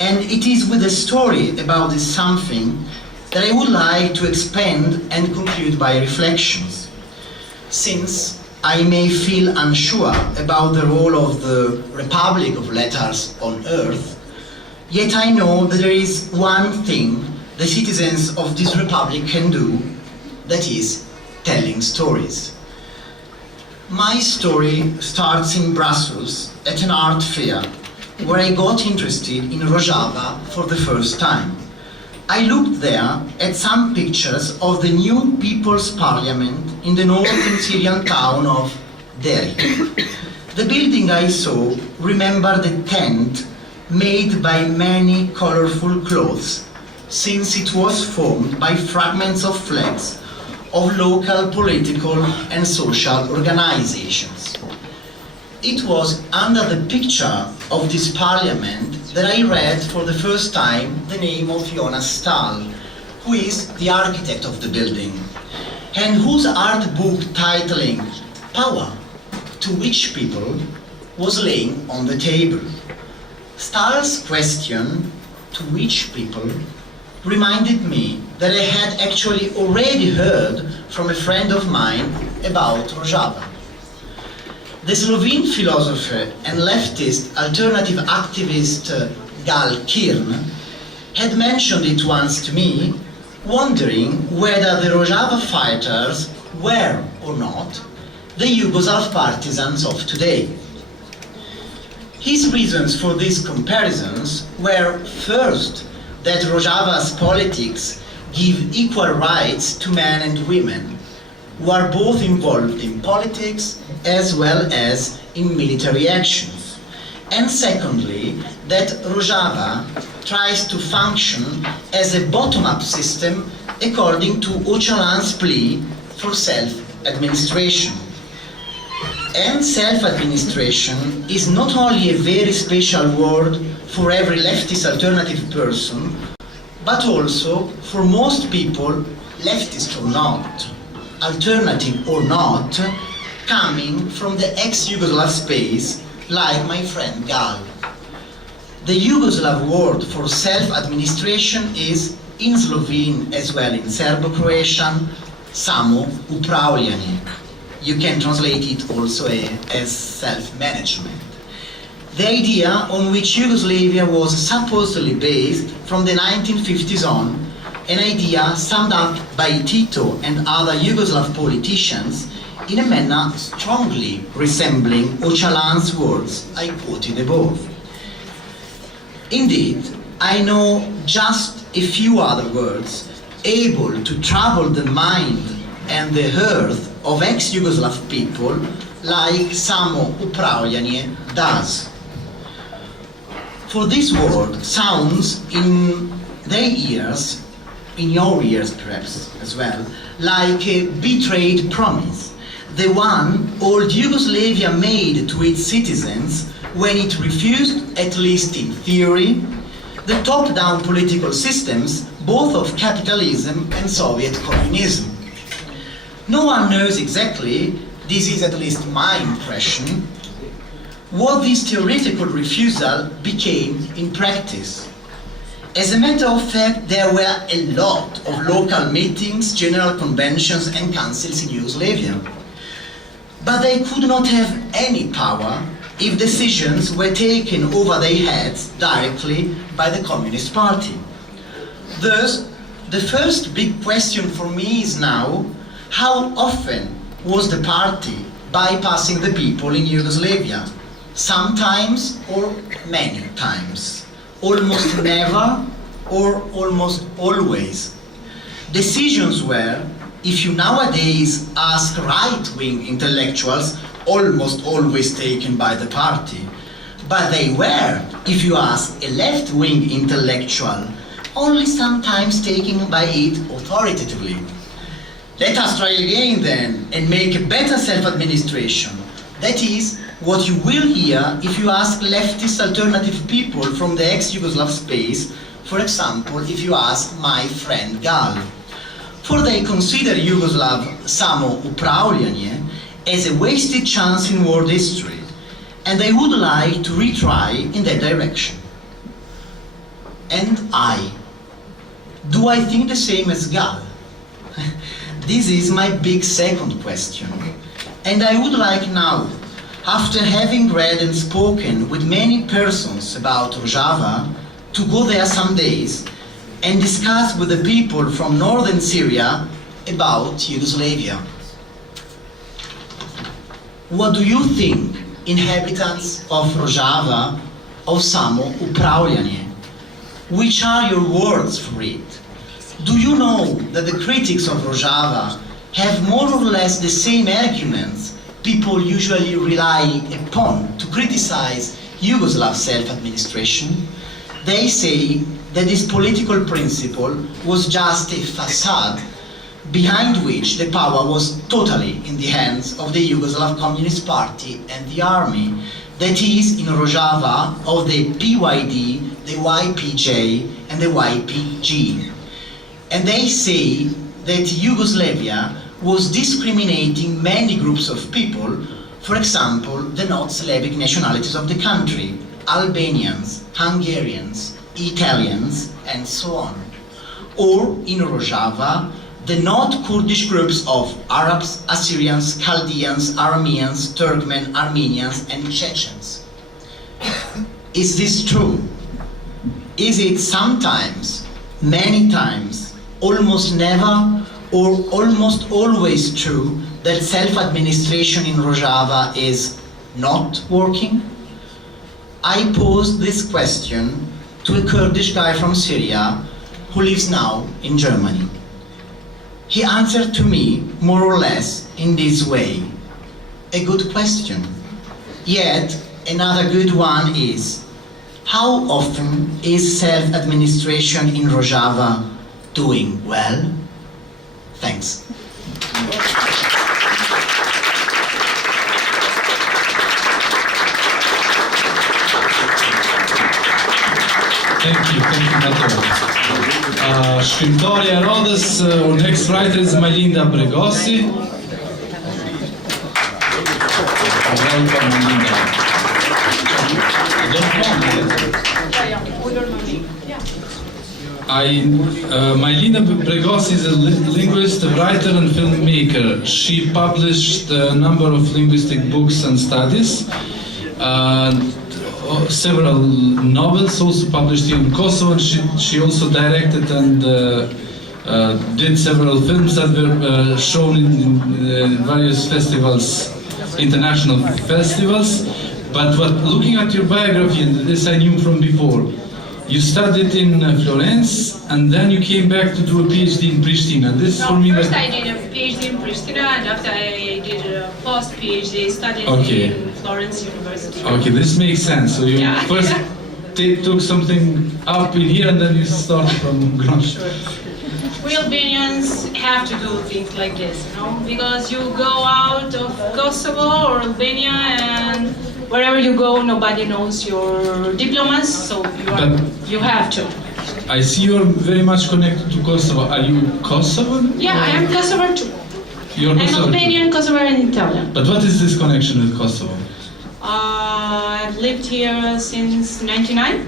And it is with a story about this something that I would like to expand and conclude by reflections. Since I may feel unsure about the role of the Republic of Letters on Earth, yet I know that there is one thing the citizens of this Republic can do, that is telling stories. My story starts in Brussels at an art fair, where I got interested in Rojava for the first time. I looked there at some pictures of the new People's Parliament in the northern Syrian town of Deri. The building I saw remembered a tent made by many colorful cloths, since it was formed by fragments of flags of local political and social organizations. It was under the picture of this parliament that I read for the first time the name of Jonas Stahl, who is the architect of the building, and whose art book titling Power to Which People was laying on the table. Stahl's question, to which people, reminded me that I had actually already heard from a friend of mine about Rojava. The Slovene philosopher and leftist alternative activist Gal Kirn had mentioned it once to me, wondering whether the Rojava fighters were or not the Yugoslav partisans of today. His reasons for these comparisons were, first, that Rojava's politics give equal rights to men and women, who are both involved in politics as well as in military actions. And secondly, that Rojava tries to function as a bottom-up system according to Öcalan's plea for self-administration. And self-administration is not only a very special word for every leftist alternative person, but also for most people, leftist or not, alternative or not, coming from the ex-Yugoslav space, like my friend Gal. The Yugoslav word for self-administration is, in Slovene as well in Serbo-Croatian, samoupravljanje. You can translate it also as self-management. The idea on which Yugoslavia was supposedly based from the 1950s on, an idea summed up by Tito and other Yugoslav politicians in a manner strongly resembling Öcalan's words I quoted above. Indeed, I know just a few other words able to trouble the mind and the heart of ex-Yugoslav people like samoupravljanje does. For this word sounds in their ears, in your ears perhaps as well, like a betrayed promise, the one old Yugoslavia made to its citizens when it refused, at least in theory, the top-down political systems both of capitalism and Soviet communism. No one knows exactly, this is at least my impression, what this theoretical refusal became in practice. As a matter of fact, there were a lot of local meetings, general conventions and councils in Yugoslavia. But they could not have any power if decisions were taken over their heads directly by the Communist Party. Thus, the first big question for me is now, how often was the party bypassing the people in Yugoslavia? Sometimes or many times? Almost never or almost always? Decisions were, if you nowadays ask right-wing intellectuals, almost always taken by the party. But they were, if you ask a left-wing intellectual, only sometimes taken by it authoritatively. Let us try again then and make a better self-administration. That is what you will hear if you ask leftist alternative people from the ex-Yugoslav space, for example, if you ask my friend Gal. For they consider Yugoslav samoupravljanje as a wasted chance in world history, and they would like to retry in that direction. And I Do I think the same as Gal? This is my big second question. And I would like now, after having read and spoken with many persons about Rojava, to go there some days and discuss with the people from northern Syria about Yugoslavia. What do you think, inhabitants of Rojava, of Samo upravljanje? Which are your words for it? Do you know that the critics of Rojava have more or less the same arguments people usually rely upon to criticize Yugoslav self-administration? They say that this political principle was just a facade behind which the power was totally in the hands of the Yugoslav Communist Party and the army, that is, in Rojava, of the PYD, the YPJ and the YPG. And they say that Yugoslavia was discriminating many groups of people, for example, the not Slavic nationalities of the country, Albanians, Hungarians, Italians, and so on. Or in Rojava, the not Kurdish groups of Arabs, Assyrians, Chaldeans, Arameans, Turkmen, Armenians, and Chechens. Is this true? Is it sometimes, many times, almost never, or almost always true that self-administration in Rojava is not working? I posed this question to a Kurdish guy from Syria who lives now in Germany. He answered to me more or less in this way. A good question. Yet another good one is, how often is self-administration in Rojava doing well? Thanks. Thank you, Matteo. Shkrimtarja e radhës, our next writer is Majlinda Bregasi. Welcome, Majlinda. Majlinda Bregasi is a linguist, writer and filmmaker. She published a number of linguistic books and studies. Several novels also published here in Kosovo, and she also directed and did several films that were shown in various festivals, international festivals. But looking at your biography, and this I knew from before, you studied in Florence, and then you came back to do a PhD in Prishtina. This for me. First I did a PhD in Prishtina, and after I did a post-PhD studies in Florence University. Okay, this makes sense. So you first took something up in here, and then you started from ground. We Albanians have to do things like this, you know, because you go out of Kosovo or Albania, and wherever you go, nobody knows your diplomas, so you have to. I see you're very much connected to Kosovo. Are you Kosovan? Yeah, I am Kosovan too. You're I'm Albanian, Kosovan, and Italian. But what is this connection with Kosovo? I've lived here since '99.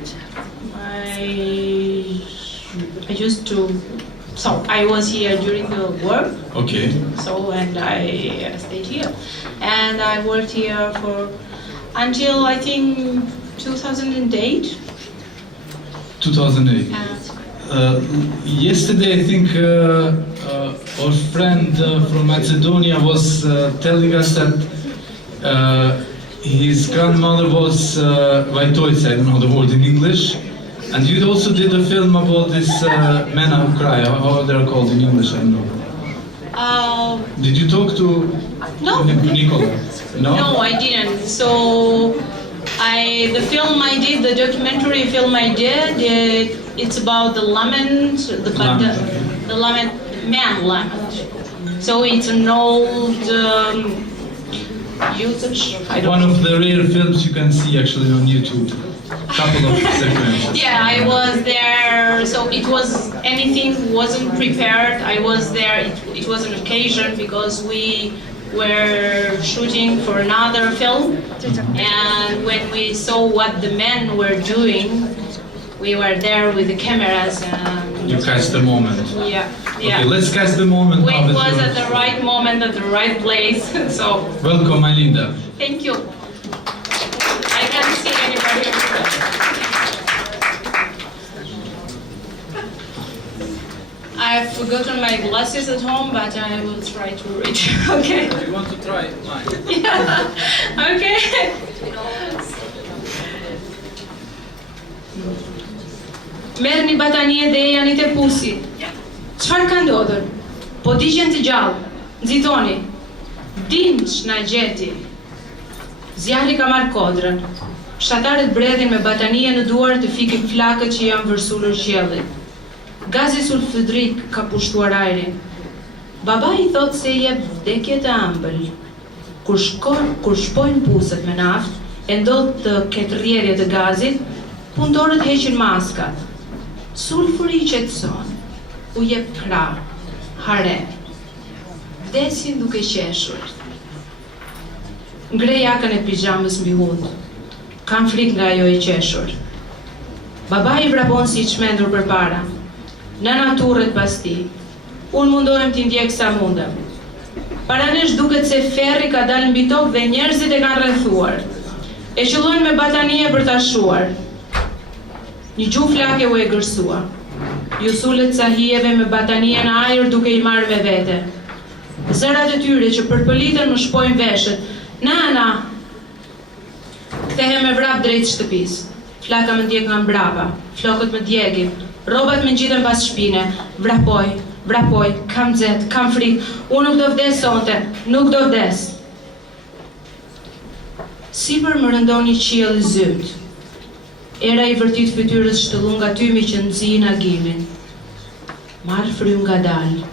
I was here during the war. Okay. And I stayed here, and I worked here until I think 2008. 2008. Yesterday, I think our friend from Macedonia was telling us that his grandmother was Vajtojca, I don't know the word in English, and you also did a film about this men who cry, how they're called in English, I don't know. Did you talk to Nicola? No? No, I didn't. So the film I did, the documentary film I did, it's about the lament, the lament, man lament. So it's an old usage. One of the rare films you can see actually on YouTube. Couple of segments. Yeah, I was there, so anything wasn't prepared. I was there, it was an occasion because we were shooting for another film, and when we saw what the men were doing, we were there with the cameras and... You catch the moment. Yeah. Okay, let's catch the moment. It now that was you're- at the right moment, at the right place, so Welcome, Majlinda. thank you. I can't see anybody. I've forgotten my glasses at home, but I will try to read. Okay? You want to try mine? Yeah. Okay. Merrni batanie dhe janë të pusi. Çfarë ka ndodhur? Po digjen të gjallë. Nxitoni. Dinç na gjeti. Zjarri ka marrë kodrën. Fshatarët bredhin me batanie në duar të fikin flakët që janë vërsulur qiellit. Gazi sulfidrik ka pushtuar ajrin. Baba i thot se jep vdekje të ëmbël. Kur shpojnë pusët me naftë, e ndodh të ketë rrjedhje të gazit, punëtorët heqin maskat. Sulfuri i qetëson, u jep krah, hare. Vdesin duke qeshur. Ngre jakën e pijamës mbi hund. Kam frikë nga ajo e qeshur. Baba i vrapon si i çmendur përpara. Nëna turret pas tij. Unë mundohem t'i ndjek sa mundem. Para nesh duket se ferri ka dalë mbi tokë dhe njerëzit e kanë rrethuar. E qëllojnë me batanie për ta shuar. Një gjuhë flake u e gërsua. Ju sulet sa hijeve me batanie në ajër duke i marrë me vete. Zërat e tyre që përpëliten më shpojnë veshët. Nana! Kthehem me vrap drejt shtëpisë. Flaka më ndjek nga mbrapa, flokët më djegin, rrobat më ngjiten pas shpine. Vrapoj, kam xet, kam frikë. Unë nuk do vdes sonte, nuk do vdes. Sipër më rëndon një qiell i zymt. Era i vërtit fytyrës shtyllun nga tymi që nxjin agimin. Marr frym ngadalë.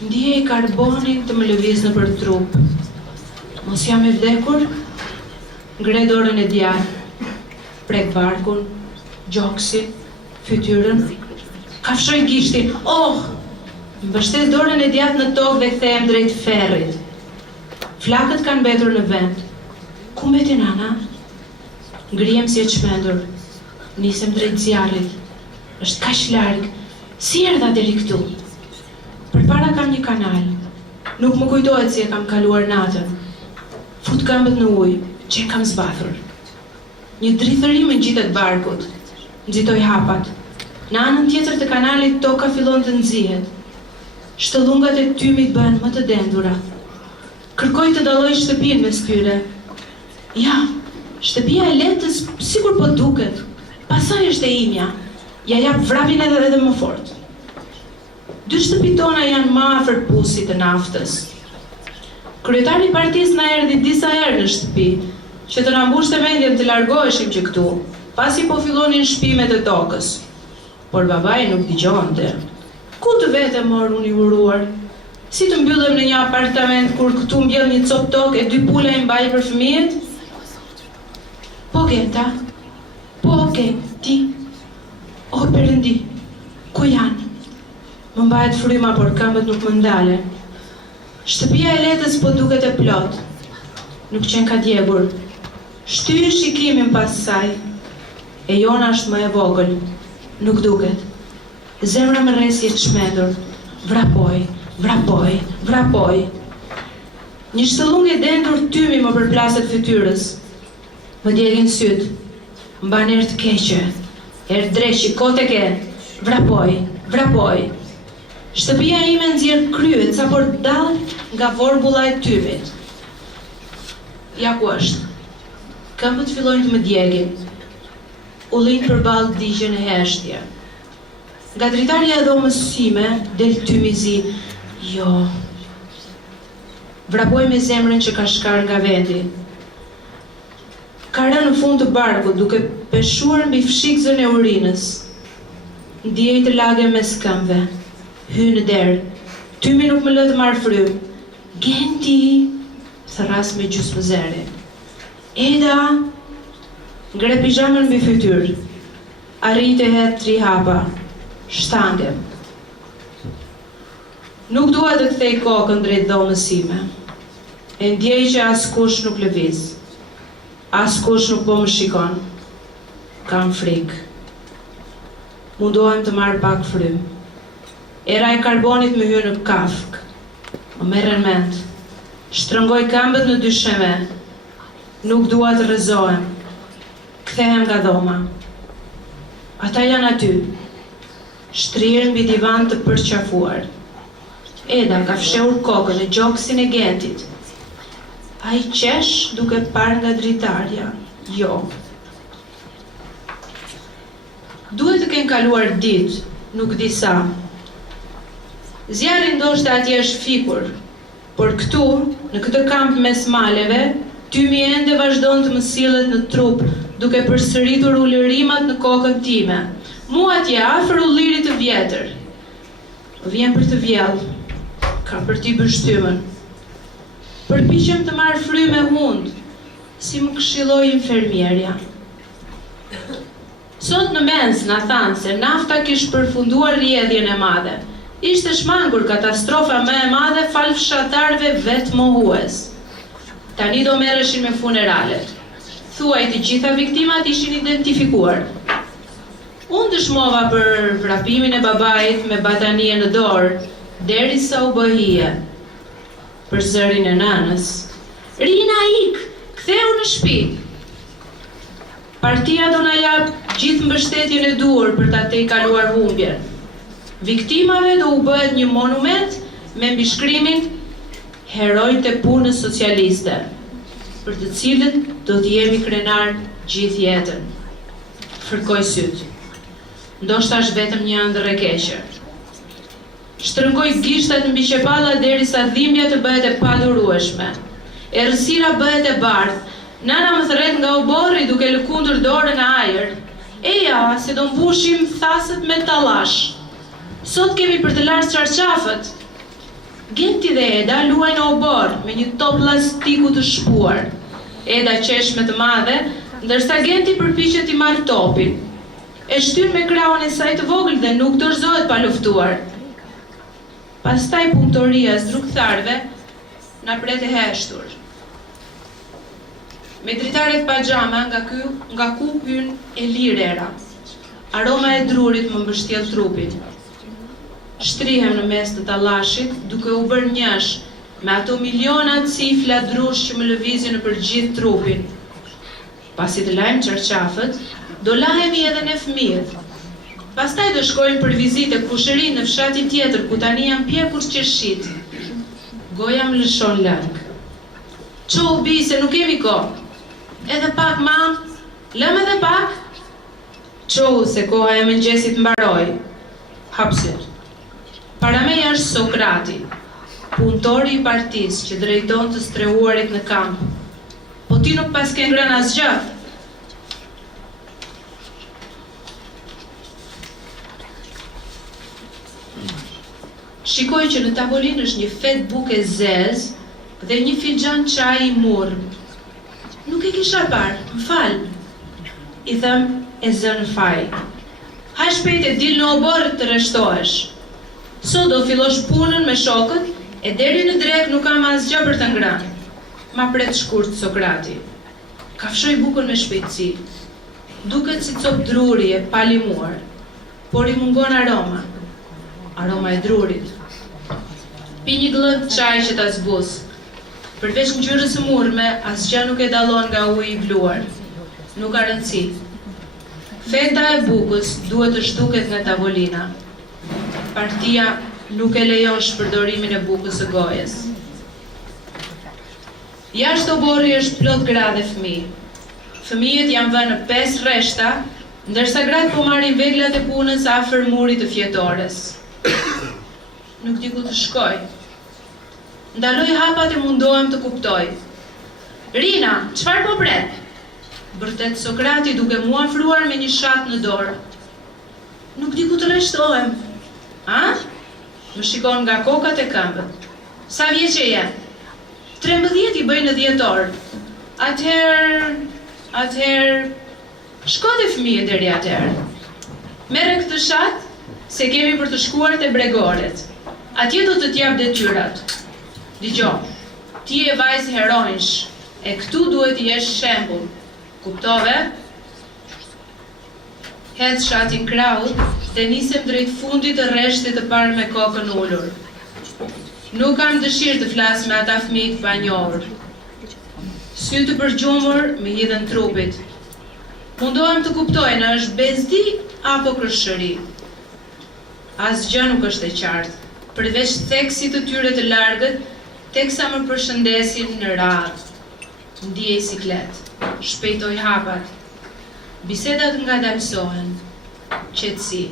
Ndjej karbonin të më lëviz nëpër trup. Mos jam e vdekur? Ngre dorën e djathtë, prek barkun, gjoksin, fytyrën, kafshoj gishtin. Oh! Mbështet dorën e djathtë në tokë dhe kthehem drejt ferrit. Flakët kanë mbetur në vend. Ku mbeti nana? Ngrihem si e çmendur. Nisem drejt zjarrit. Është kaq larg. Si erdha deri këtu? Përpara kam një kanal. Nuk më kujtohet si e kam kaluar natën. Fut këmbët në ujë, që e kam zbathur. Një drithëri më ngjitet barkut. Nxitoj hapat. Në anën tjetër të kanalit toka fillon të nxihet. Shtëllungat e tymit bëhen më të dendura. Kërkoj të dalloj shtëpinë mes tyre. Ja, shtëpia e Letës sikur po duket. Pasaj është e imja. Ja jap vrapin edhe më fort. Dy shtëpit tona janë më afër pusit të naftës. Kryetari i partisë na erdhi disa herë në shtëpi, që të na mbushte mendjen të largoheshim që këtu, pasi po fillonin shpimet e tokës. Por babai nuk dëgjonte. Ku të vete mor unë i uruar? Si të mbyllem në një apartament kur këtu mbjell një cop tokë e 2 pula i mbaj për fëmijët? Po Geta, po Geti, o Perëndi, ku janë? Më mbahet fryma, por këmbët nuk më ndale. Shtëpia e Letës po duket e plot. Nuk qenë ka djegur. Shtyj shikimin pas saj. E jona është më e vogël. Nuk duket. Zemra më rresi e çmendur. Vrapoj. Një shtëllungë e dendur tymi më përplaset fytyrës. Më djegin syt. Mban erë të keqe. Erë dreqi, kote ke. Vrapoj. Shtëpia ime nxjerr kryet sa por dall nga vorbulla e tymit. Ja ku është. Këmbët fillojnë të më djegin. Ullin përballë digjen e heshtje. Nga dritarja e dhomës sime del tymi zi. Jo. Vrapoj me zemrën që ka shkar nga vendi. Ka rënë në fund të barkut duke peshuar mbi fshikzën e urinës. Ndjej të lagem mes këmbëve. Hy në derë. Tymi nuk më lë të marrë frym. Genti, thërras me gjysmë zeri. Eda, ngre pijamën mbi fytyrë. Arrit e het 3 hapa. Shtangem. Nuk dua të kthej kokën drejt dhomës sime. E ndjej që askush nuk lëviz. Askush nuk po më shikon. Kam frikë. mundohem të marr pak frym. Era e karbonit më hyn në kafk. Më merren mend. Shtrëngoj këmbët në dy sheme. Nuk dua të rrezohem. Kthehem nga dhoma. Ata janë aty. Shtrirë mbi divan të përqafuar. Eda ka fshehur kokën në gjoksin e Gentit. Ai qesh duke parë nga dritarja. Jo. Duhet të kenë kaluar ditë, nuk di sa. Zjarri ndoshta atje është fikur, por këtu, në këtë kamp mes maleve, tymi ende vazhdon të më sillet në trup, duke përsëritur ulërimat në kokën time. Mua atje afër ullirit të vjetër. Vjen për të vjell, ka për t'i bështymën. Përpiqem të marr frymë me hund, si më këshilloi infermierja. Sot në mens na thanë se nafta kishte përfunduar rrjedhjen e madhe. Ishte shmangur katastrofa më e madhe fal fshatarëve vetë mohues. Tani do merreshin me funeralet. Thuaj të gjitha viktimat ishin identifikuar. Unë dëshmova për vrapimin e babait me batanie në dorë, derisa u bë hije. Për zërin e nanës. Rina ik, ktheu në shtëpi. Partia do na jap gjithë mbështetjen e duhur për ta tejkaluar humbjen. Viktimave do u bëhet një monument me mbishkrimin Herojtë e punës socialiste, për të cilët do të jemi krenar gjithë jetën. Fërkoj syt. Ndoshta është vetëm një ëndër e keqe. Shtrëngoj gishtat mbi qepalla derisa dhimbja të bëhet e padurueshme. Errësira bëhet e bardhë. Nana më thret nga oborri duke lëkundur dorën në ajër. Eja, se do mbushim thasët me tallash. Sot kemi për të larë çarçafët. Genti dhe Eda luajnë në obor me një top plastiku të shpuar. Eda qesh me të madhe, ndërsa Genti përpiqet t'i marrë topin. E shtyn me krahun e saj të vogël dhe nuk dorëzohet pa luftuar. Pastaj punëtoria e zrugtarëve na pret e heshtur. Me dritaret pajama nga ku hyn e lirë era. Aroma e drurit më mbështjell trupin. Shtrihem në mes të tallashit duke u bërë njësh me ato miliona cifla drush që më lëvizin në përgjith trupin. Pasi të lajmë çarçafët, do lahemi edhe ne fëmijët. Pastaj do shkojmë për vizitë kushëri në fshatin tjetër ku tani jam pjekur qeshit. Goja më lëshon larg. Ço bi se nuk kemi kohë. Edhe pak, mam, lëm edhe pak. Çohu se koha e mëngjesit mbaroi. Hapësyt. Para meja është Sokrati, punëtori i partisë që drejton të strehuarit në kamp. Po ti nuk pas ke ngrënë asgjë. Shikoj që në tavolinë është një fet buke zezë dhe një filxhan çaji i murr. Nuk e kisha parë, më fal. I them e zënë faj. Haj shpejt e dil në obor të rreshtohesh. Sot do fillosh punën me shokët e deri në drek nuk kam asgjë për të ngrënë. Ma pret shkurt Sokrati. Kafshoj bukën me shpejtësi. Duket si cop druri e palimuar, por i mungon aroma. Aroma e drurit. Pi një glënd çaj që ta zbus. Përveç ngjyrës së murme, asgjë nuk e dallon nga uji i bluar. Nuk ka rëndësi. Feta e bukës duhet të shtuket nga tavolina. Partia nuk e lejon shpërdorimin e bukës së gojes. Jashtë oborri është plot gra dhe fëmijë. Fëmijët janë vënë në 5 rreshta, ndërsa gratë po marrin veglat e punës afër murit të fjetores. Nuk di ku të shkoj. Ndaloj hapat e mundohem të kuptoj. Rina, çfarë po pret? Bërtet Sokrati duke mua afruar me një shat në dorë. Nuk di ku të rreshtohem. A? Më shikon nga kokat e këmbët. Sa vjeç je? 13 i bëj në 10 orë. Atëherë, shko dhe fëmijë deri atëherë. Merre këtë shat, se kemi për të shkuar te Bregoret. Atje do të t'jap detyrat. Dgjoj, ti e vajzë heronjsh, e këtu duhet të jesh shembull. Kuptove? hedh shatin kraut dhe nisem drejt fundit të rreshtit të parë me kokën ulur. Nuk kam dëshirë të flas me ata fëmijë të panjohur. Sy të përgjumur më hidhen trupit. Mundohem të kuptoj në është bezdi apo kërshëri. Asgjë nuk është e qartë, përveç theksit të tyre të largët, teksa më përshëndesin në radhë. Ndiej siklet, shpejtoj hapat. Bisedat ngadalësohen, qetësi.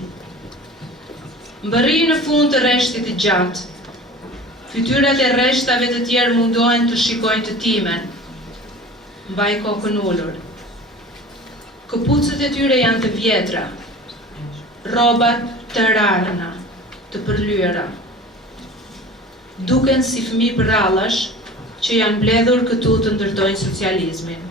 Mbërri në fund të rreshtit të gjatë. Fytyrat e rreshtave të tjerë mundohen të shikojnë të timen. Mbaj kokën ulur. Këpucët e tyre janë të vjetra, rrobat të rarna, të përlyera. Duken si fëmijë përrallash që janë mbledhur këtu të ndërtojnë socializmin.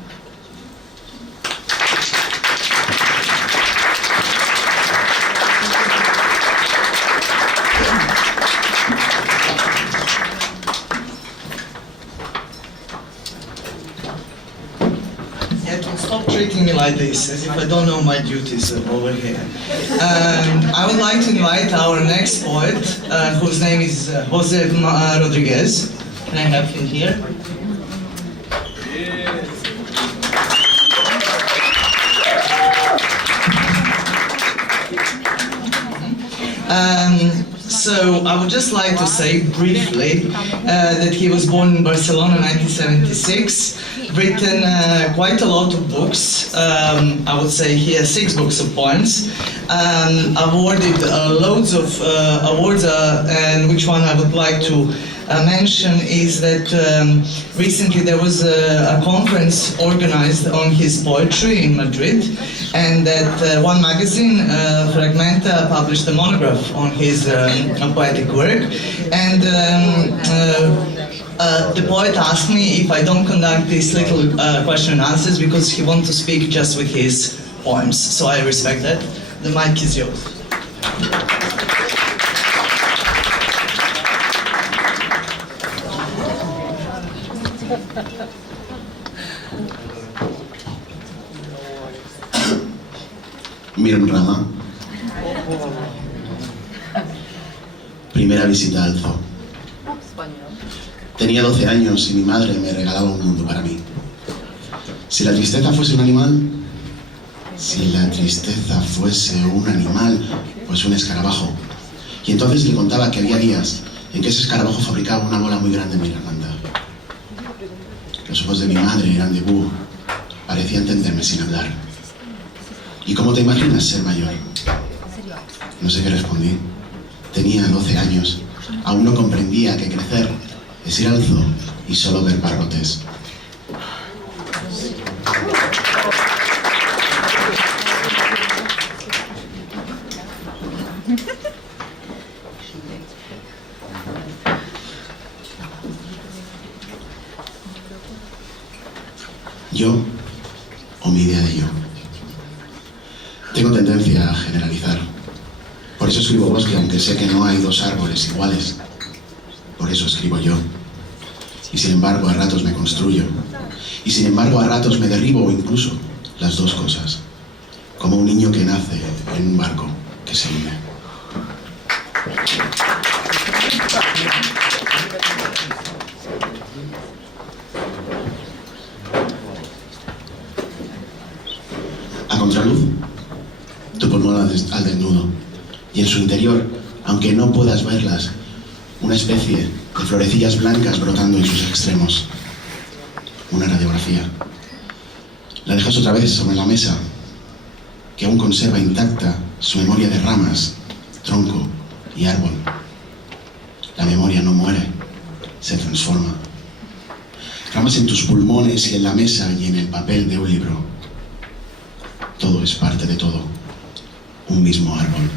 Stop treating me like this, as if I don't know my duties over here. I would like to invite our next poet, whose name is Josep Rodriguez. Can I have him here? So I would just like to say briefly that he was born in Barcelona in 1976, written quite a lot of books. I would say he has 6 books of poems, awarded loads of awards, and which one I would like to mention is that recently there was a conference organized on his poetry in Madrid, and that one magazine, Fragmenta, published a monograph on his poetic work, and the poet asked me if I don't conduct these little question and answers because he wants to speak just with his poems, so I respect that. The mic is yours. Miren Rama. Primera visita al zoo. Tenía 12 años y mi madre me regalaba un mundo para mí. Si la tristeza fuese un animal, pues un escarabajo. Y entonces le contaba que había días en que ese escarabajo fabricaba una bola muy grande en mi garganta. Los ojos de mi madre eran de búho, parecía entenderme sin hablar. ¿Y cómo te imaginas ser mayor? No sé qué respondí. Tenía 12 años. Aún no comprendía que crecer es ir al zoo y solo ver parrotes. Yo, o mi idea de yo. Tengo tendencia a generalizar. Por eso escribo bosque, aunque sé que no hay 2 árboles iguales. Por eso escribo yo. Y sin embargo a ratos me construyo. Y sin embargo a ratos me derribo, o incluso las 2 cosas. Como un niño que nace en un barco que se hunde. A contraluz, tu pulmón al desnudo, y en su interior, aunque no puedas verlas, una especie de florecillas blancas brotando en sus extremos. Una radiografía. La dejas otra vez sobre la mesa, que aún conserva intacta su memoria de ramas, tronco y árbol. La memoria no muere, se transforma. Ramas en tus pulmones y en la mesa y en el papel de un libro. Todo es parte de todo, un mismo árbol.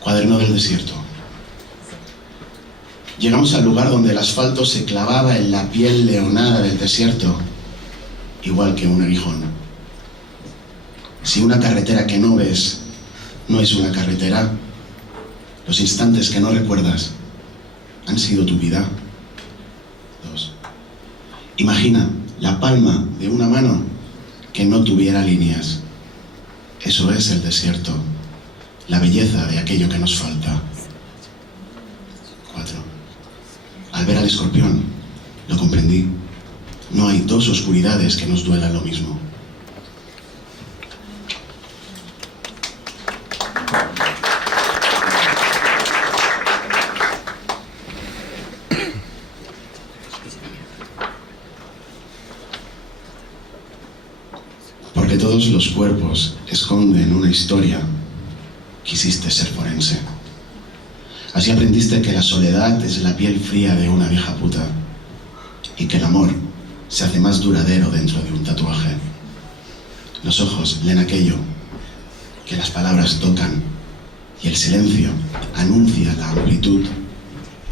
Cuaderno del desierto. Llegamos al lugar donde el asfalto se clavaba en la piel leonada del desierto, igual que un aguijón. Si una carretera que no ves no es una carretera. Los instantes que no recuerdas han sido tu vida. 2. Imagina la palma de una mano que no tuviera líneas. Eso es el desierto, la belleza de aquello que nos falta. 4. Al ver al escorpión, lo comprendí. No hay dos oscuridades que nos duelan lo mismo. Porque todos los cuerpos esconden una historia, quisiste ser forense. Así aprendiste que la soledad es la piel fría de una vieja puta y que el amor se hace más duradero dentro de un tatuaje. Los ojos leen aquello que las palabras tocan y el silencio anuncia la amplitud,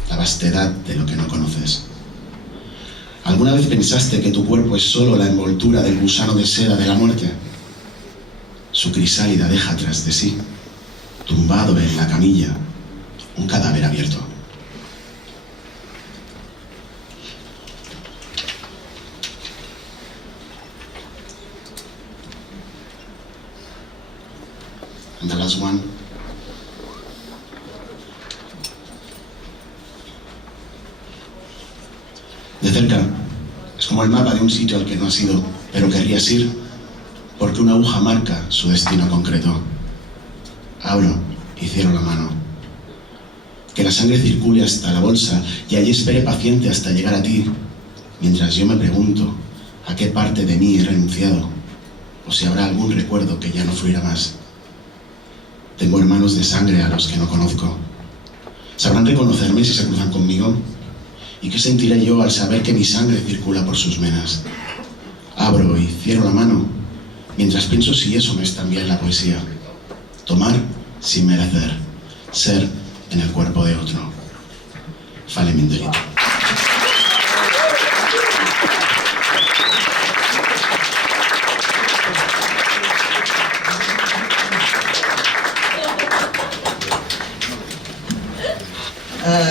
la vastedad de lo que no conoces. ¿Alguna vez pensaste que tu cuerpo es solo la envoltura del gusano de seda de la muerte? Su crisálida deja tras de sí, tumbado en la camilla, un cadáver abierto. And the last one. De cerca, es como el mapa de un sitio al que no has ido, pero querrías ir, porque una aguja marca su destino concreto. Abro y cierro la mano. Que la sangre circule hasta la bolsa y allí espere paciente hasta llegar a ti, mientras yo me pregunto a qué parte de mí he renunciado, o si habrá algún recuerdo que ya no fluirá más. Tengo hermanos de sangre a los que no conozco. ¿Sabrán reconocerme si se cruzan conmigo? ¿Y qué sentiré yo al saber que mi sangre circula por sus venas? Abro y cierro la mano, mientras pienso si eso no es también la poesía. Tomar sin merecer, ser en el cuerpo de otro. Fale min delito.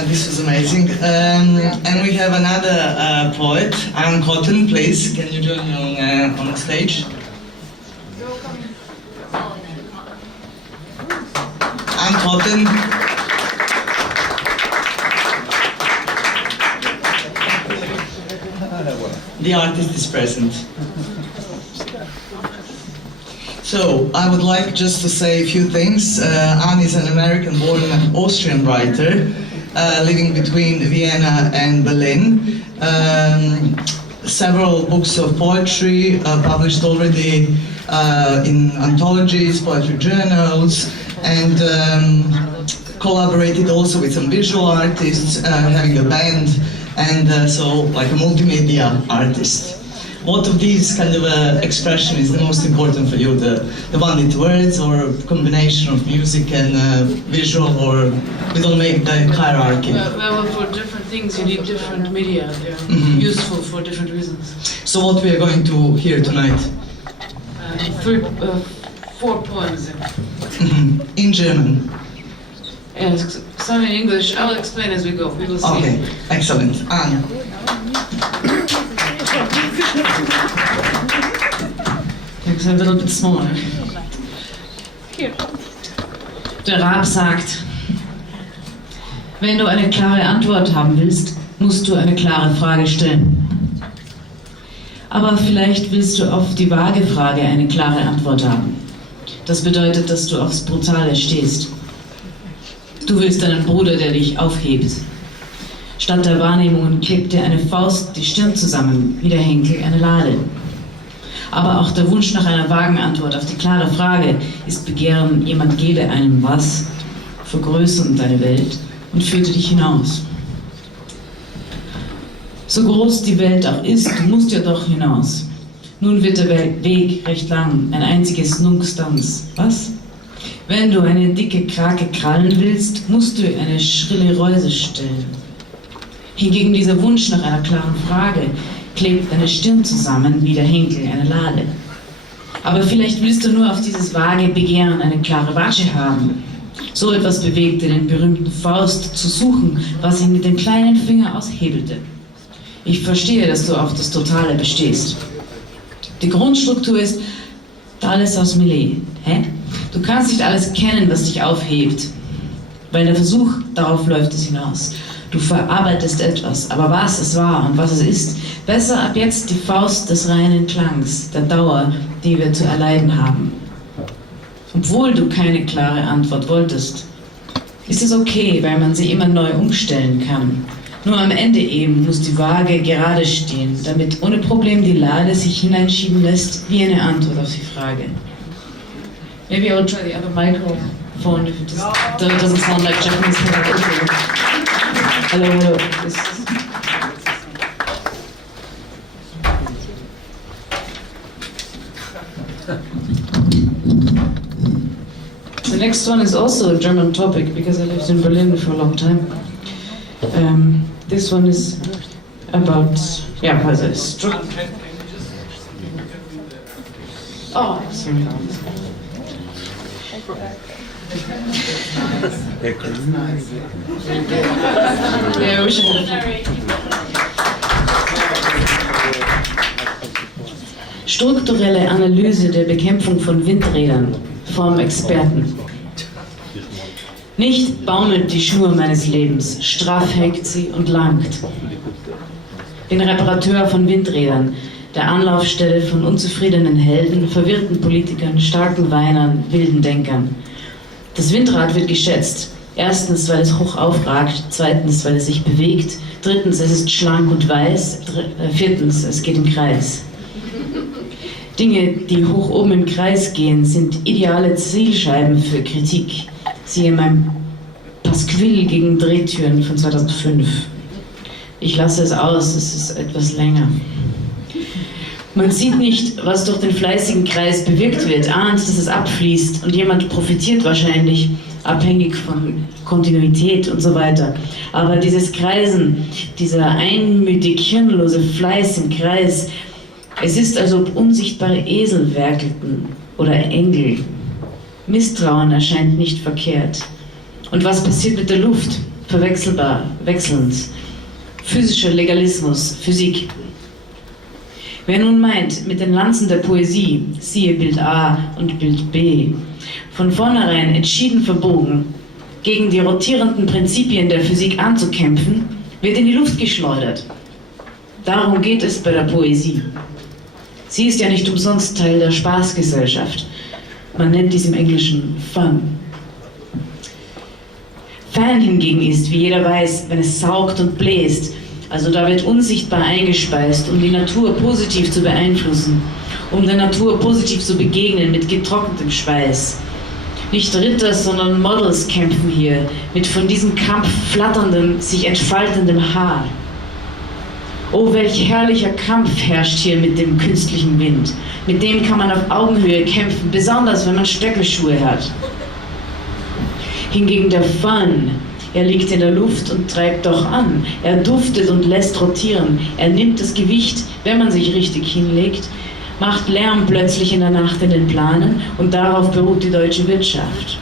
This was amazing. And we have another poet, Cotten, please. Can you join me on the stage? Cotten. The artist is present. So, I would like just to say a few things. Anne is an American-born Austrian writer, living between Vienna and Berlin. Several books of poetry published already in anthologies, poetry journals, and collaborated also with some visual artists, having a band, and so like a multimedia artist. What of these kind of expression is the most important for you? The one with words, or combination of music and visual, or we don't make the hierarchy? Well, for different things you need different media. They're useful for different reasons. So what we are going to hear tonight? 4 poems. In German. Yes, some in English. I'll explain as we go. We will see. Okay, excellent. Anne. It's a little bit smaller. Der Rab sagt, wenn du eine klare Antwort haben willst, musst du eine klare Frage stellen. Aber vielleicht willst du auf die vage Frage eine klare Antwort haben. Das bedeutet, dass du aufs Brutale stehst. Du willst einen Bruder, der dich aufhebt. Statt der Wahrnehmungen klebt dir eine Faust die Stirn zusammen, wie der Henkel eine Lade. Aber auch der Wunsch nach einer vagen Antwort auf die klare Frage ist Begehren, jemand gebe einem was, vergrößern deine Welt und führte dich hinaus. So groß die Welt auch ist, du musst ja doch hinaus. Nun wird der Weg recht lang, ein einziges Nunks-Danks. Was? Wenn du eine dicke Krake krallen willst, musst du eine schrille Reuse stellen. Hingegen dieser Wunsch nach einer klaren Frage klebt deine Stirn zusammen wie der Henkel eine Lade. Aber vielleicht willst du nur auf dieses vage Begehren eine klare Watsche haben. So etwas bewegte den berühmten Faust zu suchen, was ihn mit dem kleinen Finger aushebelte. Ich verstehe, dass du auf das Totale bestehst. Die Grundstruktur ist alles aus Millet. Hä? Du kannst nicht alles kennen, was dich aufhebt. Weil der Versuch, darauf läuft es hinaus. Du verarbeitest etwas, aber was es war und was es ist, besser ab jetzt die Faust des reinen Klangs, der Dauer, die wir zu erleiden haben. Obwohl du keine klare Antwort wolltest, ist es okay, weil man sie immer neu umstellen kann. Nur am Ende eben muss die Waage gerade stehen, damit ohne Problem die Lade sich hineinschieben lässt, wie eine Antwort auf die Frage. Maybe I'll try the other microphone if it doesn't sound like Japanese. Hello, hello. The next one is also a German topic because I lived in Berlin for a long time. This one is about, oh, sorry. Yeah, I wish I had. Strukturelle Analyse der Bekämpfung von Windrädern vom Experten. Nicht baumelt die Schnur meines Lebens, straff hängt sie und langt. Bin Reparateur von Windrädern, der Anlaufstelle von unzufriedenen Helden, verwirrten Politikern, starken Weinern, wilden Denkern. Das Windrad wird geschätzt. Erstens, weil es hoch aufragt, zweitens, weil es sich bewegt, drittens, es ist schlank und weiß, viertens, es geht im Kreis. Dinge, die hoch oben im Kreis gehen, sind ideale Zielscheiben für Kritik. Siehe mein Pasquill gegen Drehtüren von 2005. Ich lasse es aus, es ist etwas länger. Man sieht nicht, was durch den fleißigen Kreis bewirkt wird, ahnt, dass es abfließt und jemand profitiert wahrscheinlich, abhängig von Kontinuität und so weiter. Aber dieses Kreisen, dieser einmütig hirnlose Fleiß im Kreis, es ist, als ob unsichtbare Esel werkelten oder Engel. Misstrauen erscheint nicht verkehrt. Und was passiert mit der Luft? Verwechselbar, wechselnd. Physischer Legalismus, Physik. Wer nun meint, mit den Lanzen der Poesie, siehe Bild A und Bild B, von vornherein entschieden verbogen, gegen die rotierenden Prinzipien der Physik anzukämpfen, wird in die Luft geschleudert. Darum geht es bei der Poesie. Sie ist ja nicht umsonst Teil der Spaßgesellschaft. Man nennt dies im Englischen Fun. Fan hingegen ist, wie jeder weiß, wenn es saugt und bläst. Also da wird unsichtbar eingespeist, um die Natur positiv zu beeinflussen, um der Natur positiv zu begegnen mit getrocknetem Schweiß. Nicht Ritter, sondern Models kämpfen hier mit von diesem Kampf flatterndem, sich entfaltendem Haar. Oh, welch herrlicher Kampf herrscht hier mit dem künstlichen Wind. Mit dem kann man auf Augenhöhe kämpfen, besonders wenn man Stöckelschuhe hat. Hingegen der Fun, er liegt in der Luft und treibt doch an. Er duftet und lässt rotieren. Er nimmt das Gewicht, wenn man sich richtig hinlegt, macht Lärm plötzlich in der Nacht in den Planen und darauf beruht die deutsche Wirtschaft.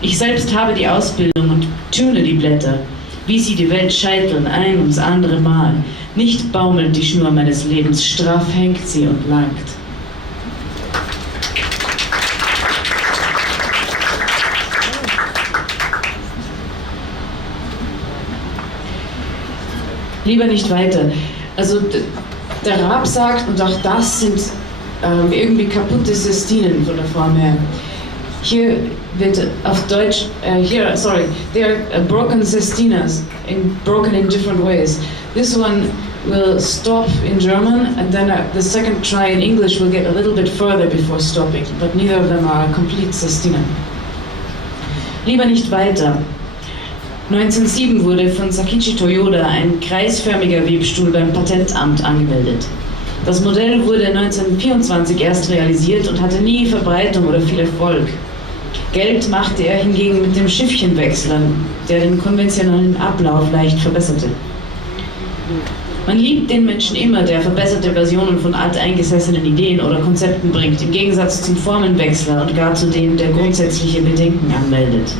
Ich selbst habe die Ausbildung und tune die Blätter, wie sie die Welt scheiteln, ein ums andere Mal. Nicht baumelt die Schnur meines Lebens, straff hängt sie und langt. Lieber nicht weiter. Also der Rab sagt, und auch das sind irgendwie kaputte Sestinen von der Form her. Hier wird auf Deutsch, they are broken sestinas, broken in different ways. This one will stop in German, and then the second try in English will get a little bit further before stopping, but neither of them are a complete sestina. Lieber nicht weiter. 1907 wurde von Sakichi Toyoda ein kreisförmiger Webstuhl beim Patentamt angemeldet. Das Modell wurde 1924 erst realisiert und hatte nie Verbreitung oder viel Erfolg. Geld machte er hingegen mit dem Schiffchenwechsler, der den konventionellen Ablauf leicht verbesserte. Man liebt den Menschen immer, der verbesserte Versionen von alteingesessenen Ideen oder Konzepten bringt, im Gegensatz zum Formenwechsler und gar zu dem, der grundsätzliche Bedenken anmeldet.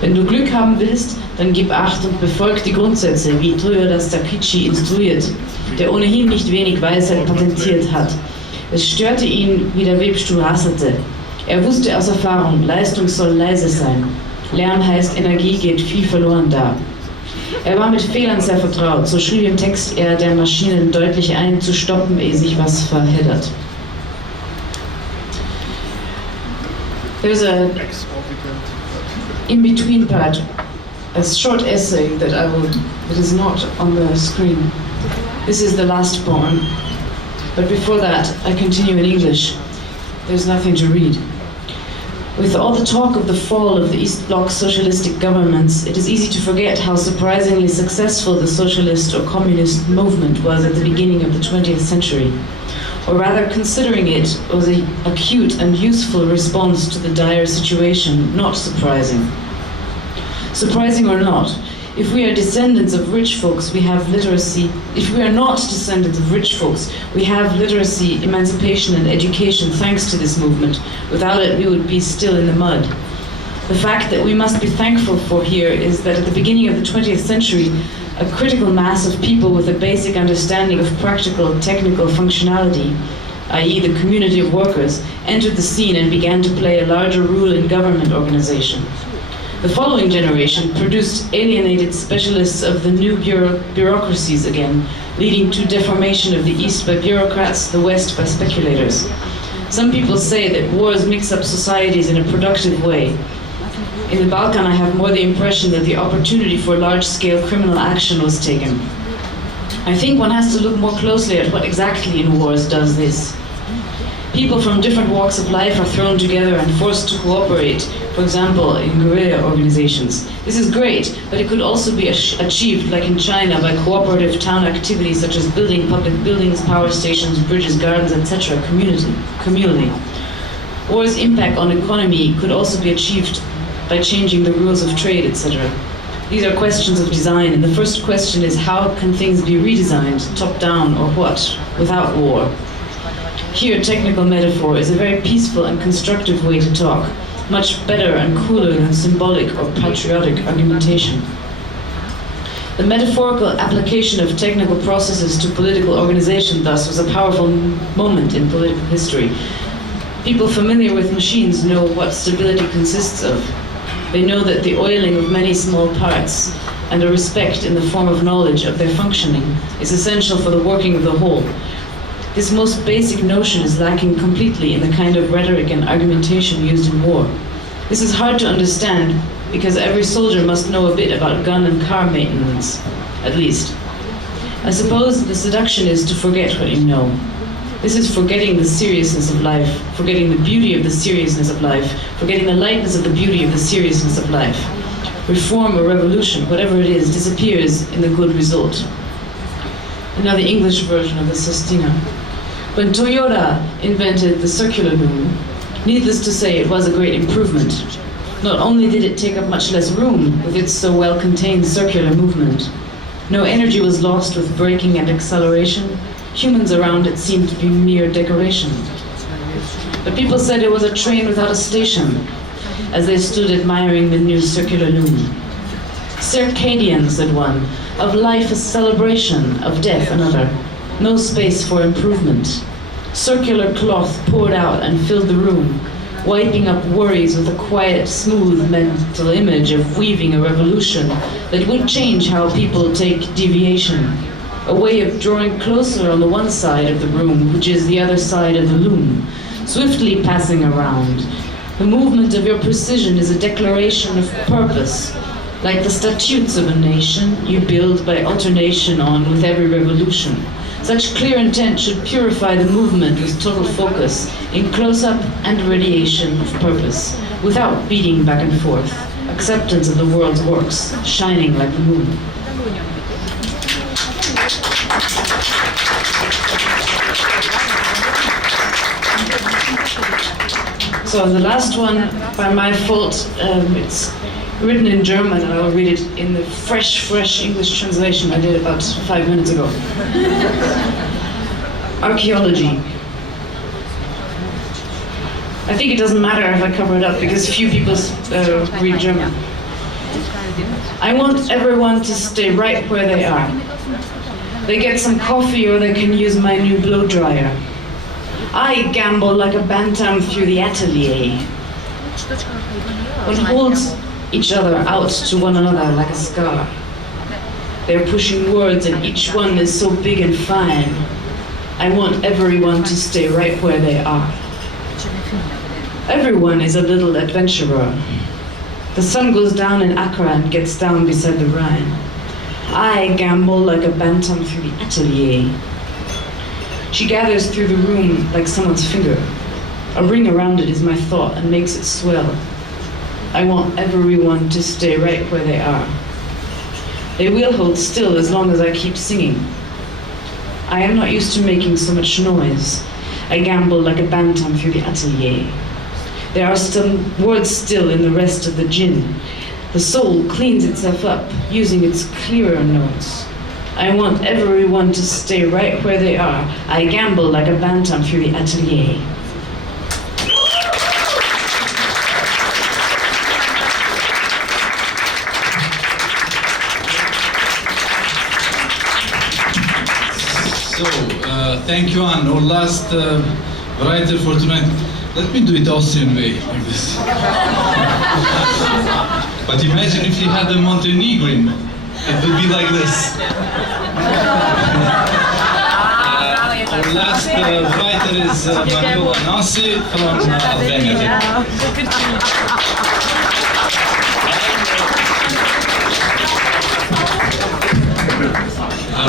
Wenn du Glück haben willst, dann gib Acht und befolg die Grundsätze, wie Triodas Takichi instruiert, der ohnehin nicht wenig Weisheit patentiert hat. Es störte ihn, wie der Webstuhl rasselte. Er wusste aus Erfahrung, Leistung soll leise sein. Lärm heißt, Energie geht viel verloren da. Er war mit Fehlern sehr vertraut, so schrieb im Text er der Maschinen deutlich ein, zu stoppen, ehe sich was verheddert. There's a in-between part, a short essay that is not on the screen. This is the last poem, but before that I continue in English. There's nothing to read. With all the talk of the fall of the East Bloc socialistic governments, it is easy to forget how surprisingly successful the socialist or communist movement was at the beginning of the 20th century. Or rather, considering it was an acute and useful response to the dire situation, not surprising. Surprising or not, if we are descendants of rich folks, we have literacy. If we are not descendants of rich folks, we have literacy, emancipation, and education thanks to this movement. Without it, we would be still in the mud. The fact that we must be thankful for here is that at the beginning of the 20th century, a critical mass of people with a basic understanding of practical, technical functionality, i.e. the community of workers, entered the scene and began to play a larger role in government organization. The following generation produced alienated specialists of the new bureaucracies again, leading to deformation of the East by bureaucrats, the West by speculators. Some people say that wars mix up societies in a productive way. In the Balkan, I have more the impression that the opportunity for large-scale criminal action was taken. I think one has to look more closely at what exactly in wars does this. People from different walks of life are thrown together and forced to cooperate, for example, in guerrilla organizations. This is great, but it could also be achieved, like in China, by cooperative town activities such as building public buildings, power stations, bridges, gardens, etc., communally. War's impact on economy could also be achieved by changing the rules of trade, etc. These are questions of design, and the first question is how can things be redesigned, top-down or what, without war? Here, technical metaphor is a very peaceful and constructive way to talk, much better and cooler than symbolic or patriotic argumentation. The metaphorical application of technical processes to political organization, thus, was a powerful moment in political history. People familiar with machines know what stability consists of. They know that the oiling of many small parts and a respect in the form of knowledge of their functioning is essential for the working of the whole. This most basic notion is lacking completely in the kind of rhetoric and argumentation used in war. This is hard to understand because every soldier must know a bit about gun and car maintenance, at least. I suppose the seduction is to forget what you know. This is forgetting the seriousness of life, forgetting the beauty of the seriousness of life, forgetting the lightness of the beauty of the seriousness of life. Reform or revolution, whatever it is, disappears in the good result. And now the English version of the Sestina. When Toyota invented the circular loom, needless to say, it was a great improvement. Not only did it take up much less room with its so well-contained circular movement, no energy was lost with braking and acceleration. Humans around it seemed to be mere decoration. But people said it was a train without a station, as they stood admiring the new circular loom. Circadian, said one, of life a celebration, of death another. No space for improvement. Circular cloth poured out and filled the room, wiping up worries with a quiet, smooth mental image of weaving a revolution that would change how people take deviation. A way of drawing closer on the one side of the room, which is the other side of the loom, swiftly passing around. The movement of your precision is a declaration of purpose. Like the statutes of a nation, you build by alternation on with every revolution. Such clear intent should purify the movement with total focus, in close-up and radiation of purpose, without beating back and forth. Acceptance of the world's works, shining like the moon. So the last one, by my fault, it's written in German, and I'll read it in the fresh English translation I did about 5 minutes ago. Archaeology. I think it doesn't matter if I cover it up because few people read German. I want everyone to stay right where they are. They get some coffee or they can use my new blow dryer. I gamble like a bantam through the atelier. One holds each other out to one another like a scar. They're pushing words and each one is so big and fine. I want everyone to stay right where they are. Everyone is a little adventurer. The sun goes down in Accra and gets down beside the Rhine. I gamble like a bantam through the atelier. She gathers through the room like someone's finger. A ring around it is my thought and makes it swell. I want everyone to stay right where they are. They will hold still as long as I keep singing. I am not used to making so much noise. I gamble like a bantam through the atelier. There are some words still in the rest of the gin. The soul cleans itself up, using its clearer notes. I want everyone to stay right where they are. I gamble like a bantam through the atelier. So, thank you, Anne. Our last writer for tonight. Let me do it Austrian way, like this. But imagine if you had a Montenegrin, it would be like this. Our last writer is Manjola Nasi from Albania.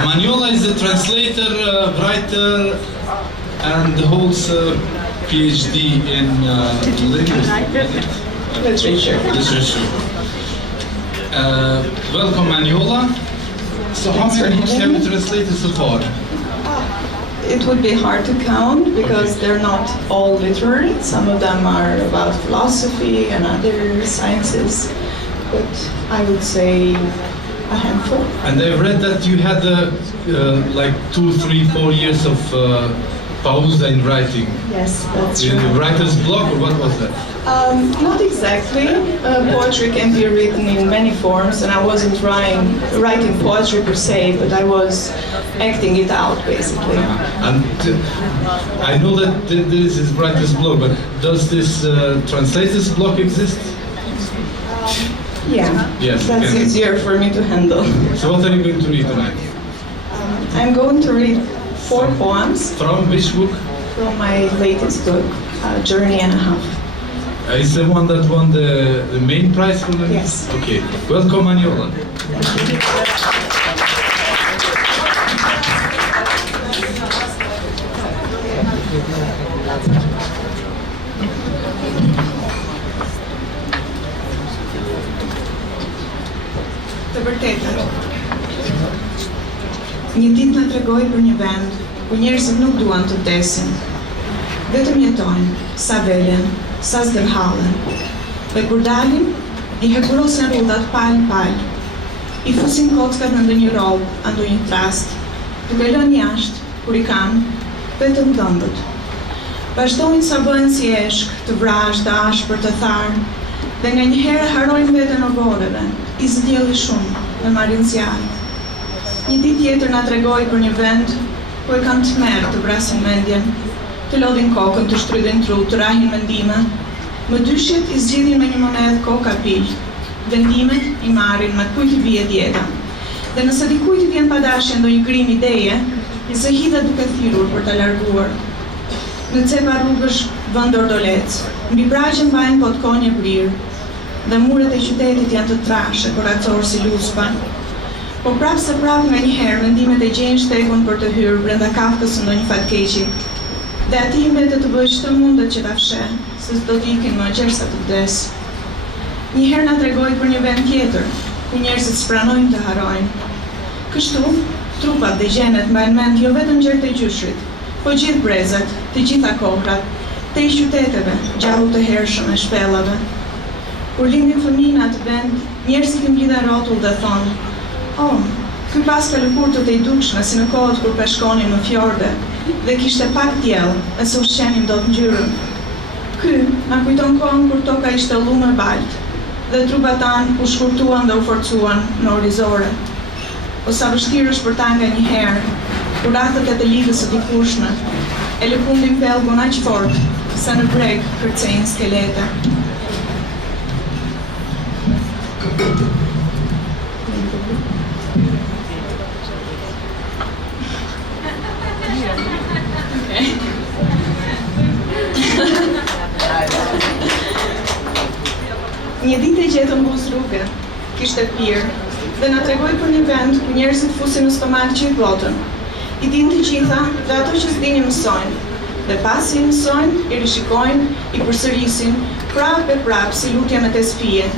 Manjola is a translator, writer, and holds a PhD in literature. Welcome, Manjola. So how many books have you translated so far? It would be hard to count because they're not all literary. Some of them are about philosophy and other sciences, but I would say a handful. And I've read that you had like 2, 3, 4 years of pausa in writing. Yes, that's true. Writer's block, or what was that? Not exactly. Poetry can be written in many forms, and I wasn't writing poetry per se, but I was acting it out, basically. And I know that this is writer's block, but does this translator's block exist? Yeah, yes, that's easier for me to handle. So what are you going to read tonight? I'm going to read 4 poems. From which book? From my latest book, Journey and a Half. Is the one that won the main prize for the... Yes. Okay. Welcome, Manjola. Të vërtetë. Një ditë na tregoi për një vend ku njerëzit nuk duan të vdesin. Vetëm jetojnë, sa velen, sa zdërhallen. Dhe kur dalin, I hekurosen rrudhat palë. I fusin kockat në ndonjë rrobë, a ndonjë trast, duke lënë jashtë, kur I kanë, vetëm dhëmbët. Vazhdojnë sa bëhen si eshk, të vrashë, të ashpër, të tharë, dhe nga njëherë harojnë veten në voreve, I zgjelli shumë dhe marrin zjarr. Një ditë tjetër na tregoi për një vend ku e kanë tmerr të vrasin mendjen, të lodhin kokën, të shtrydhin tru, të rahin mendime. Më dyshjet I zgjidhin me një monedhë koka pil. Vendimet I marrin me kujt I vihet jeta. Dhe nëse dikujt I vjen padashje ndonjë grim ideje, se hidhet duke thirrur për ta larguar. Në cepa rrugësh vend ordolec, mbi braqe mbajnë potkonje brirë, dhe muret e qytetit janë të trashë, koracor si luspa. Po prapë se prapë nga njëherë mendimet e gjejnë shtekun për të hyrë brenda kafkës së ndonjë fatkeqi. Dhe ati mbetet të bëjë çdo mundet që ta fsheh, se s'do t'ikin më gjersa të vdes. Njëherë na tregoi për një vend tjetër, ku njerëzit s'pranojnë të harojnë. Kështu, trupat dhe gjenet mbajnë mend jo vetëm gjërat e gjyshrit, po gjithë brezat, të gjitha kohrat, të I qyteteve, gjahu të hershëm e shpellave. Kur lindin fëmijë në atë vend, Njerëzit i mblidhen rrotull dhe thonë: "Oh, ky pas ka lëkurë të i dukshme si në kohët kur peshkonin në fjorde dhe kishte pak diell e se ushqenin dot ngjyrën. Ky na kujton kohën kur toka ishte llumë e balt dhe trupat tanë u shkurtuan dhe u forcuan në orizore. O sa vështirë është për ta nga një herë, kur ratët e të ligës së dikushme e lëkundin pellgun aq fort sa në breg kërcejnë skelete." Një ditë e gjetën buz rrugë, kishte pirë dhe na tregoi për një vend ku njerëzit fusin në stomak gjithë botën. I dinë të gjitha dhe ato që s'dinin mësojnë, dhe pasi i mësojnë, i rishikojnë, i përsërisin, prapë e prapë si lutje me tespije.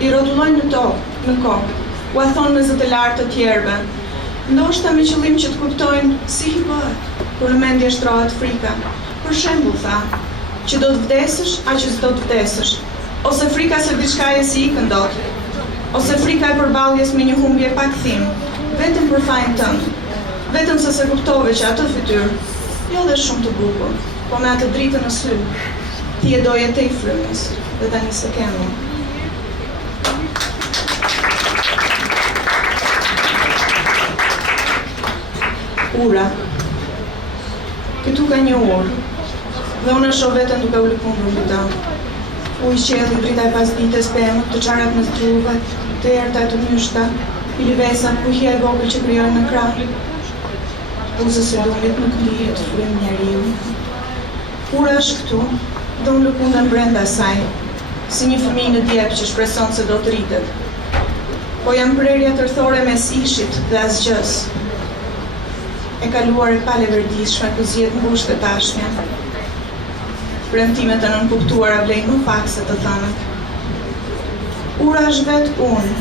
I rrotullojnë në tokë, në kokë, u a thonë me zë të lartë të tjerëve, ndoshta me qëllim që të kuptojnë si i bëhet kur në mendje shtrohet frika. Për shembull, tha, që do të vdesësh aq që s'do të vdesësh, ose frika se diçka e si ikën dot, ose frika e përballjes me një humbje pa kthim, vetëm për fajin tënd, vetëm se kuptove që atë fytyrë, jo dhe shumë të bukur, po me atë dritën në sy, ti e doje te i frymës, dhe tani se ke mua. Ura. Këtu ka një urë, dhe unë e shoh veten duke u lëkundur mbi ta. U i qelli drita e pasdites pemët, të çarat në truve, të erta të myshta, pilivesa, kuhja e vogël që krijojnë në krah. Buzës së lumit nuk lihet frym njeriu. Ura është këtu, dhe unë lëkundem brenda saj, si një fëmijë në djep që shpreson se do të rritet. Po jam prerja tërthore mes ishit dhe asgjës. E kaluar e paleverdishme ku zjedh ngushtë e tashmja. Premtimet e nënkuptuara vlejnë më pak se të thënët. Ura është vetë unë,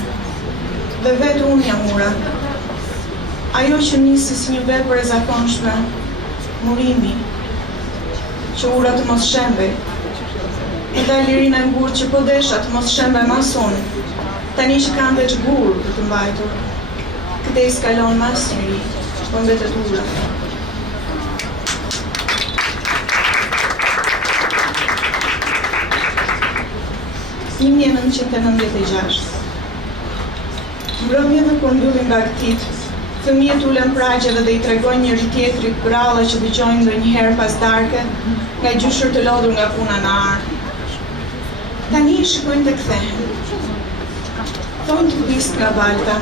dhe vetë unë jam ura. Ajo që nisi si një vepër e zakonshme, murimi, që ura të mos shembej. E dali Rina e ngurë që po desha të mos shembej mas unë, tani që kam veç gurë për të mbajtur. Këte i skalon mas njëri, po mbetet ura. Një 1996. Mbrëmje dhe kur mbyllin bagtit, fëmijët ulen pragjeve dhe i tregojnë njëri tjetrit pralla që dëgjojnë ndonjëherë pas darke, nga gjyshër të lodhur nga puna në arë. Tani i shikojnë të kthehen. Thonë të pist nga balta.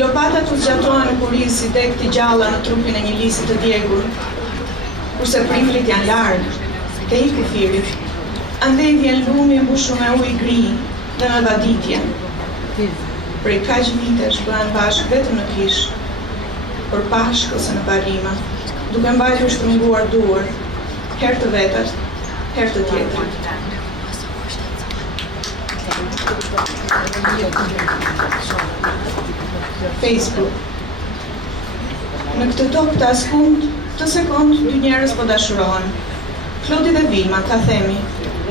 Lopatat u zgjatohen në kuriz si dek të gjalla në trupin e një lisi të djegur. Kurse prindrit janë largë, te i kufirit. Andej vjen lumi mbushur me ujë gri dhe me vaditje. Prej kaq vitesh bëhen bashkë vetëm në kish, për pashkë ose në barima, duke mbajtur shtrënguar duar, herë të vetët, herë të tjetrit. Facebook. Në këtë tokë të askund, të sekund, dy njerëz po dashurohen. Klodi dhe Vilma, ta themi,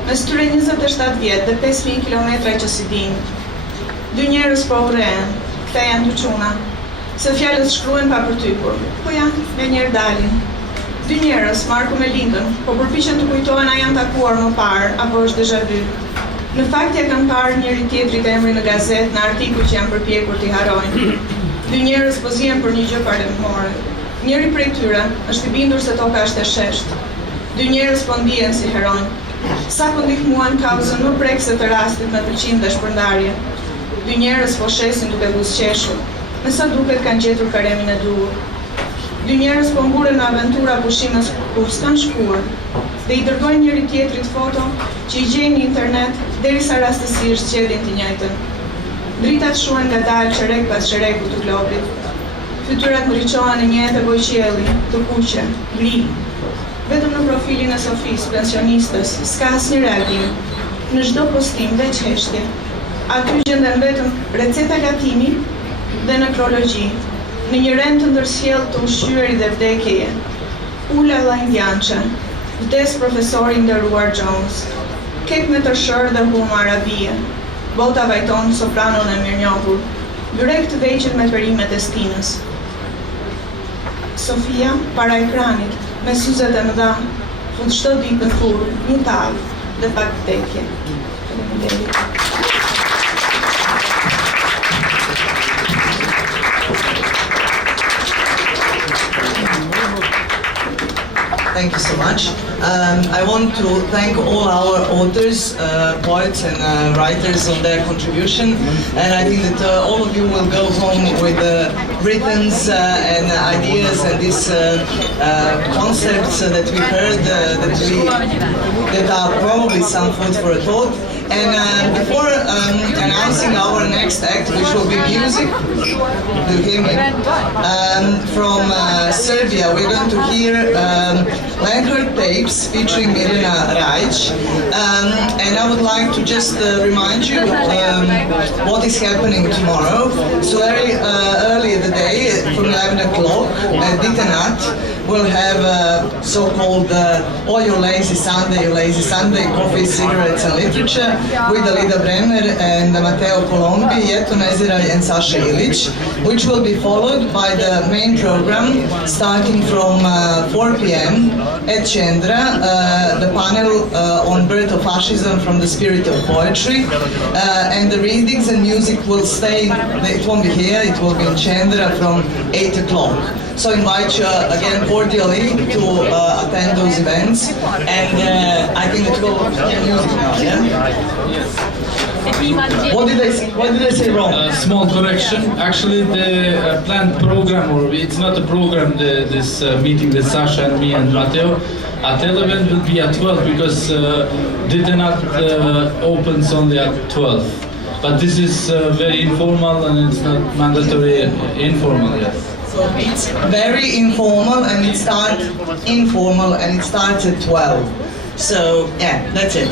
mes tyre 27 vjetë dhe 5.000 kilometra që si dinë. Dy njerëz po urrehen, këta janë dy çuna, se fjalët shkruhen pa përtypur, po janë nga njerë dalin. Dy njerëz, Marku me Lindën, po përpiqen të kujtohen a janë takuar më parë, apo është déjà vu. Në fakt ja kanë parë njëri tjetrit emrin në gazetë, në artikuj që janë përpjekur t'i harojnë. Dy njerëz po zihen për një gjë parlemore. Njëri prej tyre është i bindur se toka është e sheshtë. Dy njerëz po ndihen si heronj. Sa po ndihmuan kauzën më prekse të rastit me pëlqim dhe shpërndarje. Dy njerëz po shesin duke buzëqeshur, me sa duket kanë gjetur karemin e duhur. Dy njerëz po mburen në aventura pushimës kur s'kan shkuar dhe i dërgojnë njëri tjetrit foto që i gjejnë në internet derisa rastësisht zgjedhin të njëjtën. Dritat shuhen ngadalë çerek pas çereku të globit. Fytyrat ndriçohen në një etë bojqielli, të kuqe, gri. Vetëm në profilin e Sofis, pensionistës, s'ka asnjë reagim. Në çdo postim veç heshtje. Aty gjenden vetëm receta gatimi dhe nekrologji, në një rend të ndërsjellë të ushqyerit dhe vdekjeje. Ula dha indiançe, vdes profesori nderuar Jones, kek me të shërë dhe humo arabie, bota vajton sopranon e mirënjohur, byrek të vegjël me perimet e stinës. Sofia, para ekranit, me syzet e mëdha, fut çdo ditë në furrë, një tavë dhe pak vdekje. Faleminderit. Thank you so much. I want to thank all our authors, poets and writers on their contribution, and I think that all of you will go home with writtens and ideas and these concepts that we heard that are probably some food for thought. And before announcing our next act, which will be music, do you hear me? From Serbia, we're going to hear Langhart tapes featuring Irina Rajc. And I would like to just remind you what is happening tomorrow. So very early in the day, from 11 o'clock, at Dittenat, we'll have so-called Oh You Lazy Sunday, coffee, cigarettes and literature with Alida Bremer and Matteo Colombi, Jeton, Neziraj and Sasha Ilic, which will be followed by the main program starting from 4 p.m. at Qendra, the panel on Birth of Fascism from the Spirit of Poetry, and the readings and music will stay, it won't be here, it will be in Qendra from 8 o'clock. So I invite you again cordially to attend those events, and I think that we'll hear music now, yeah? What did I say wrong? Small correction. Actually, the planned program, or it's not a program, this meeting with Sasha and me and Matteo, at 11 will be at 12 because Dittenat opens only at 12. But this is very informal and it's not mandatory informal, yes. So it's very informal and it starts informal and it starts at 12. So yeah, that's it.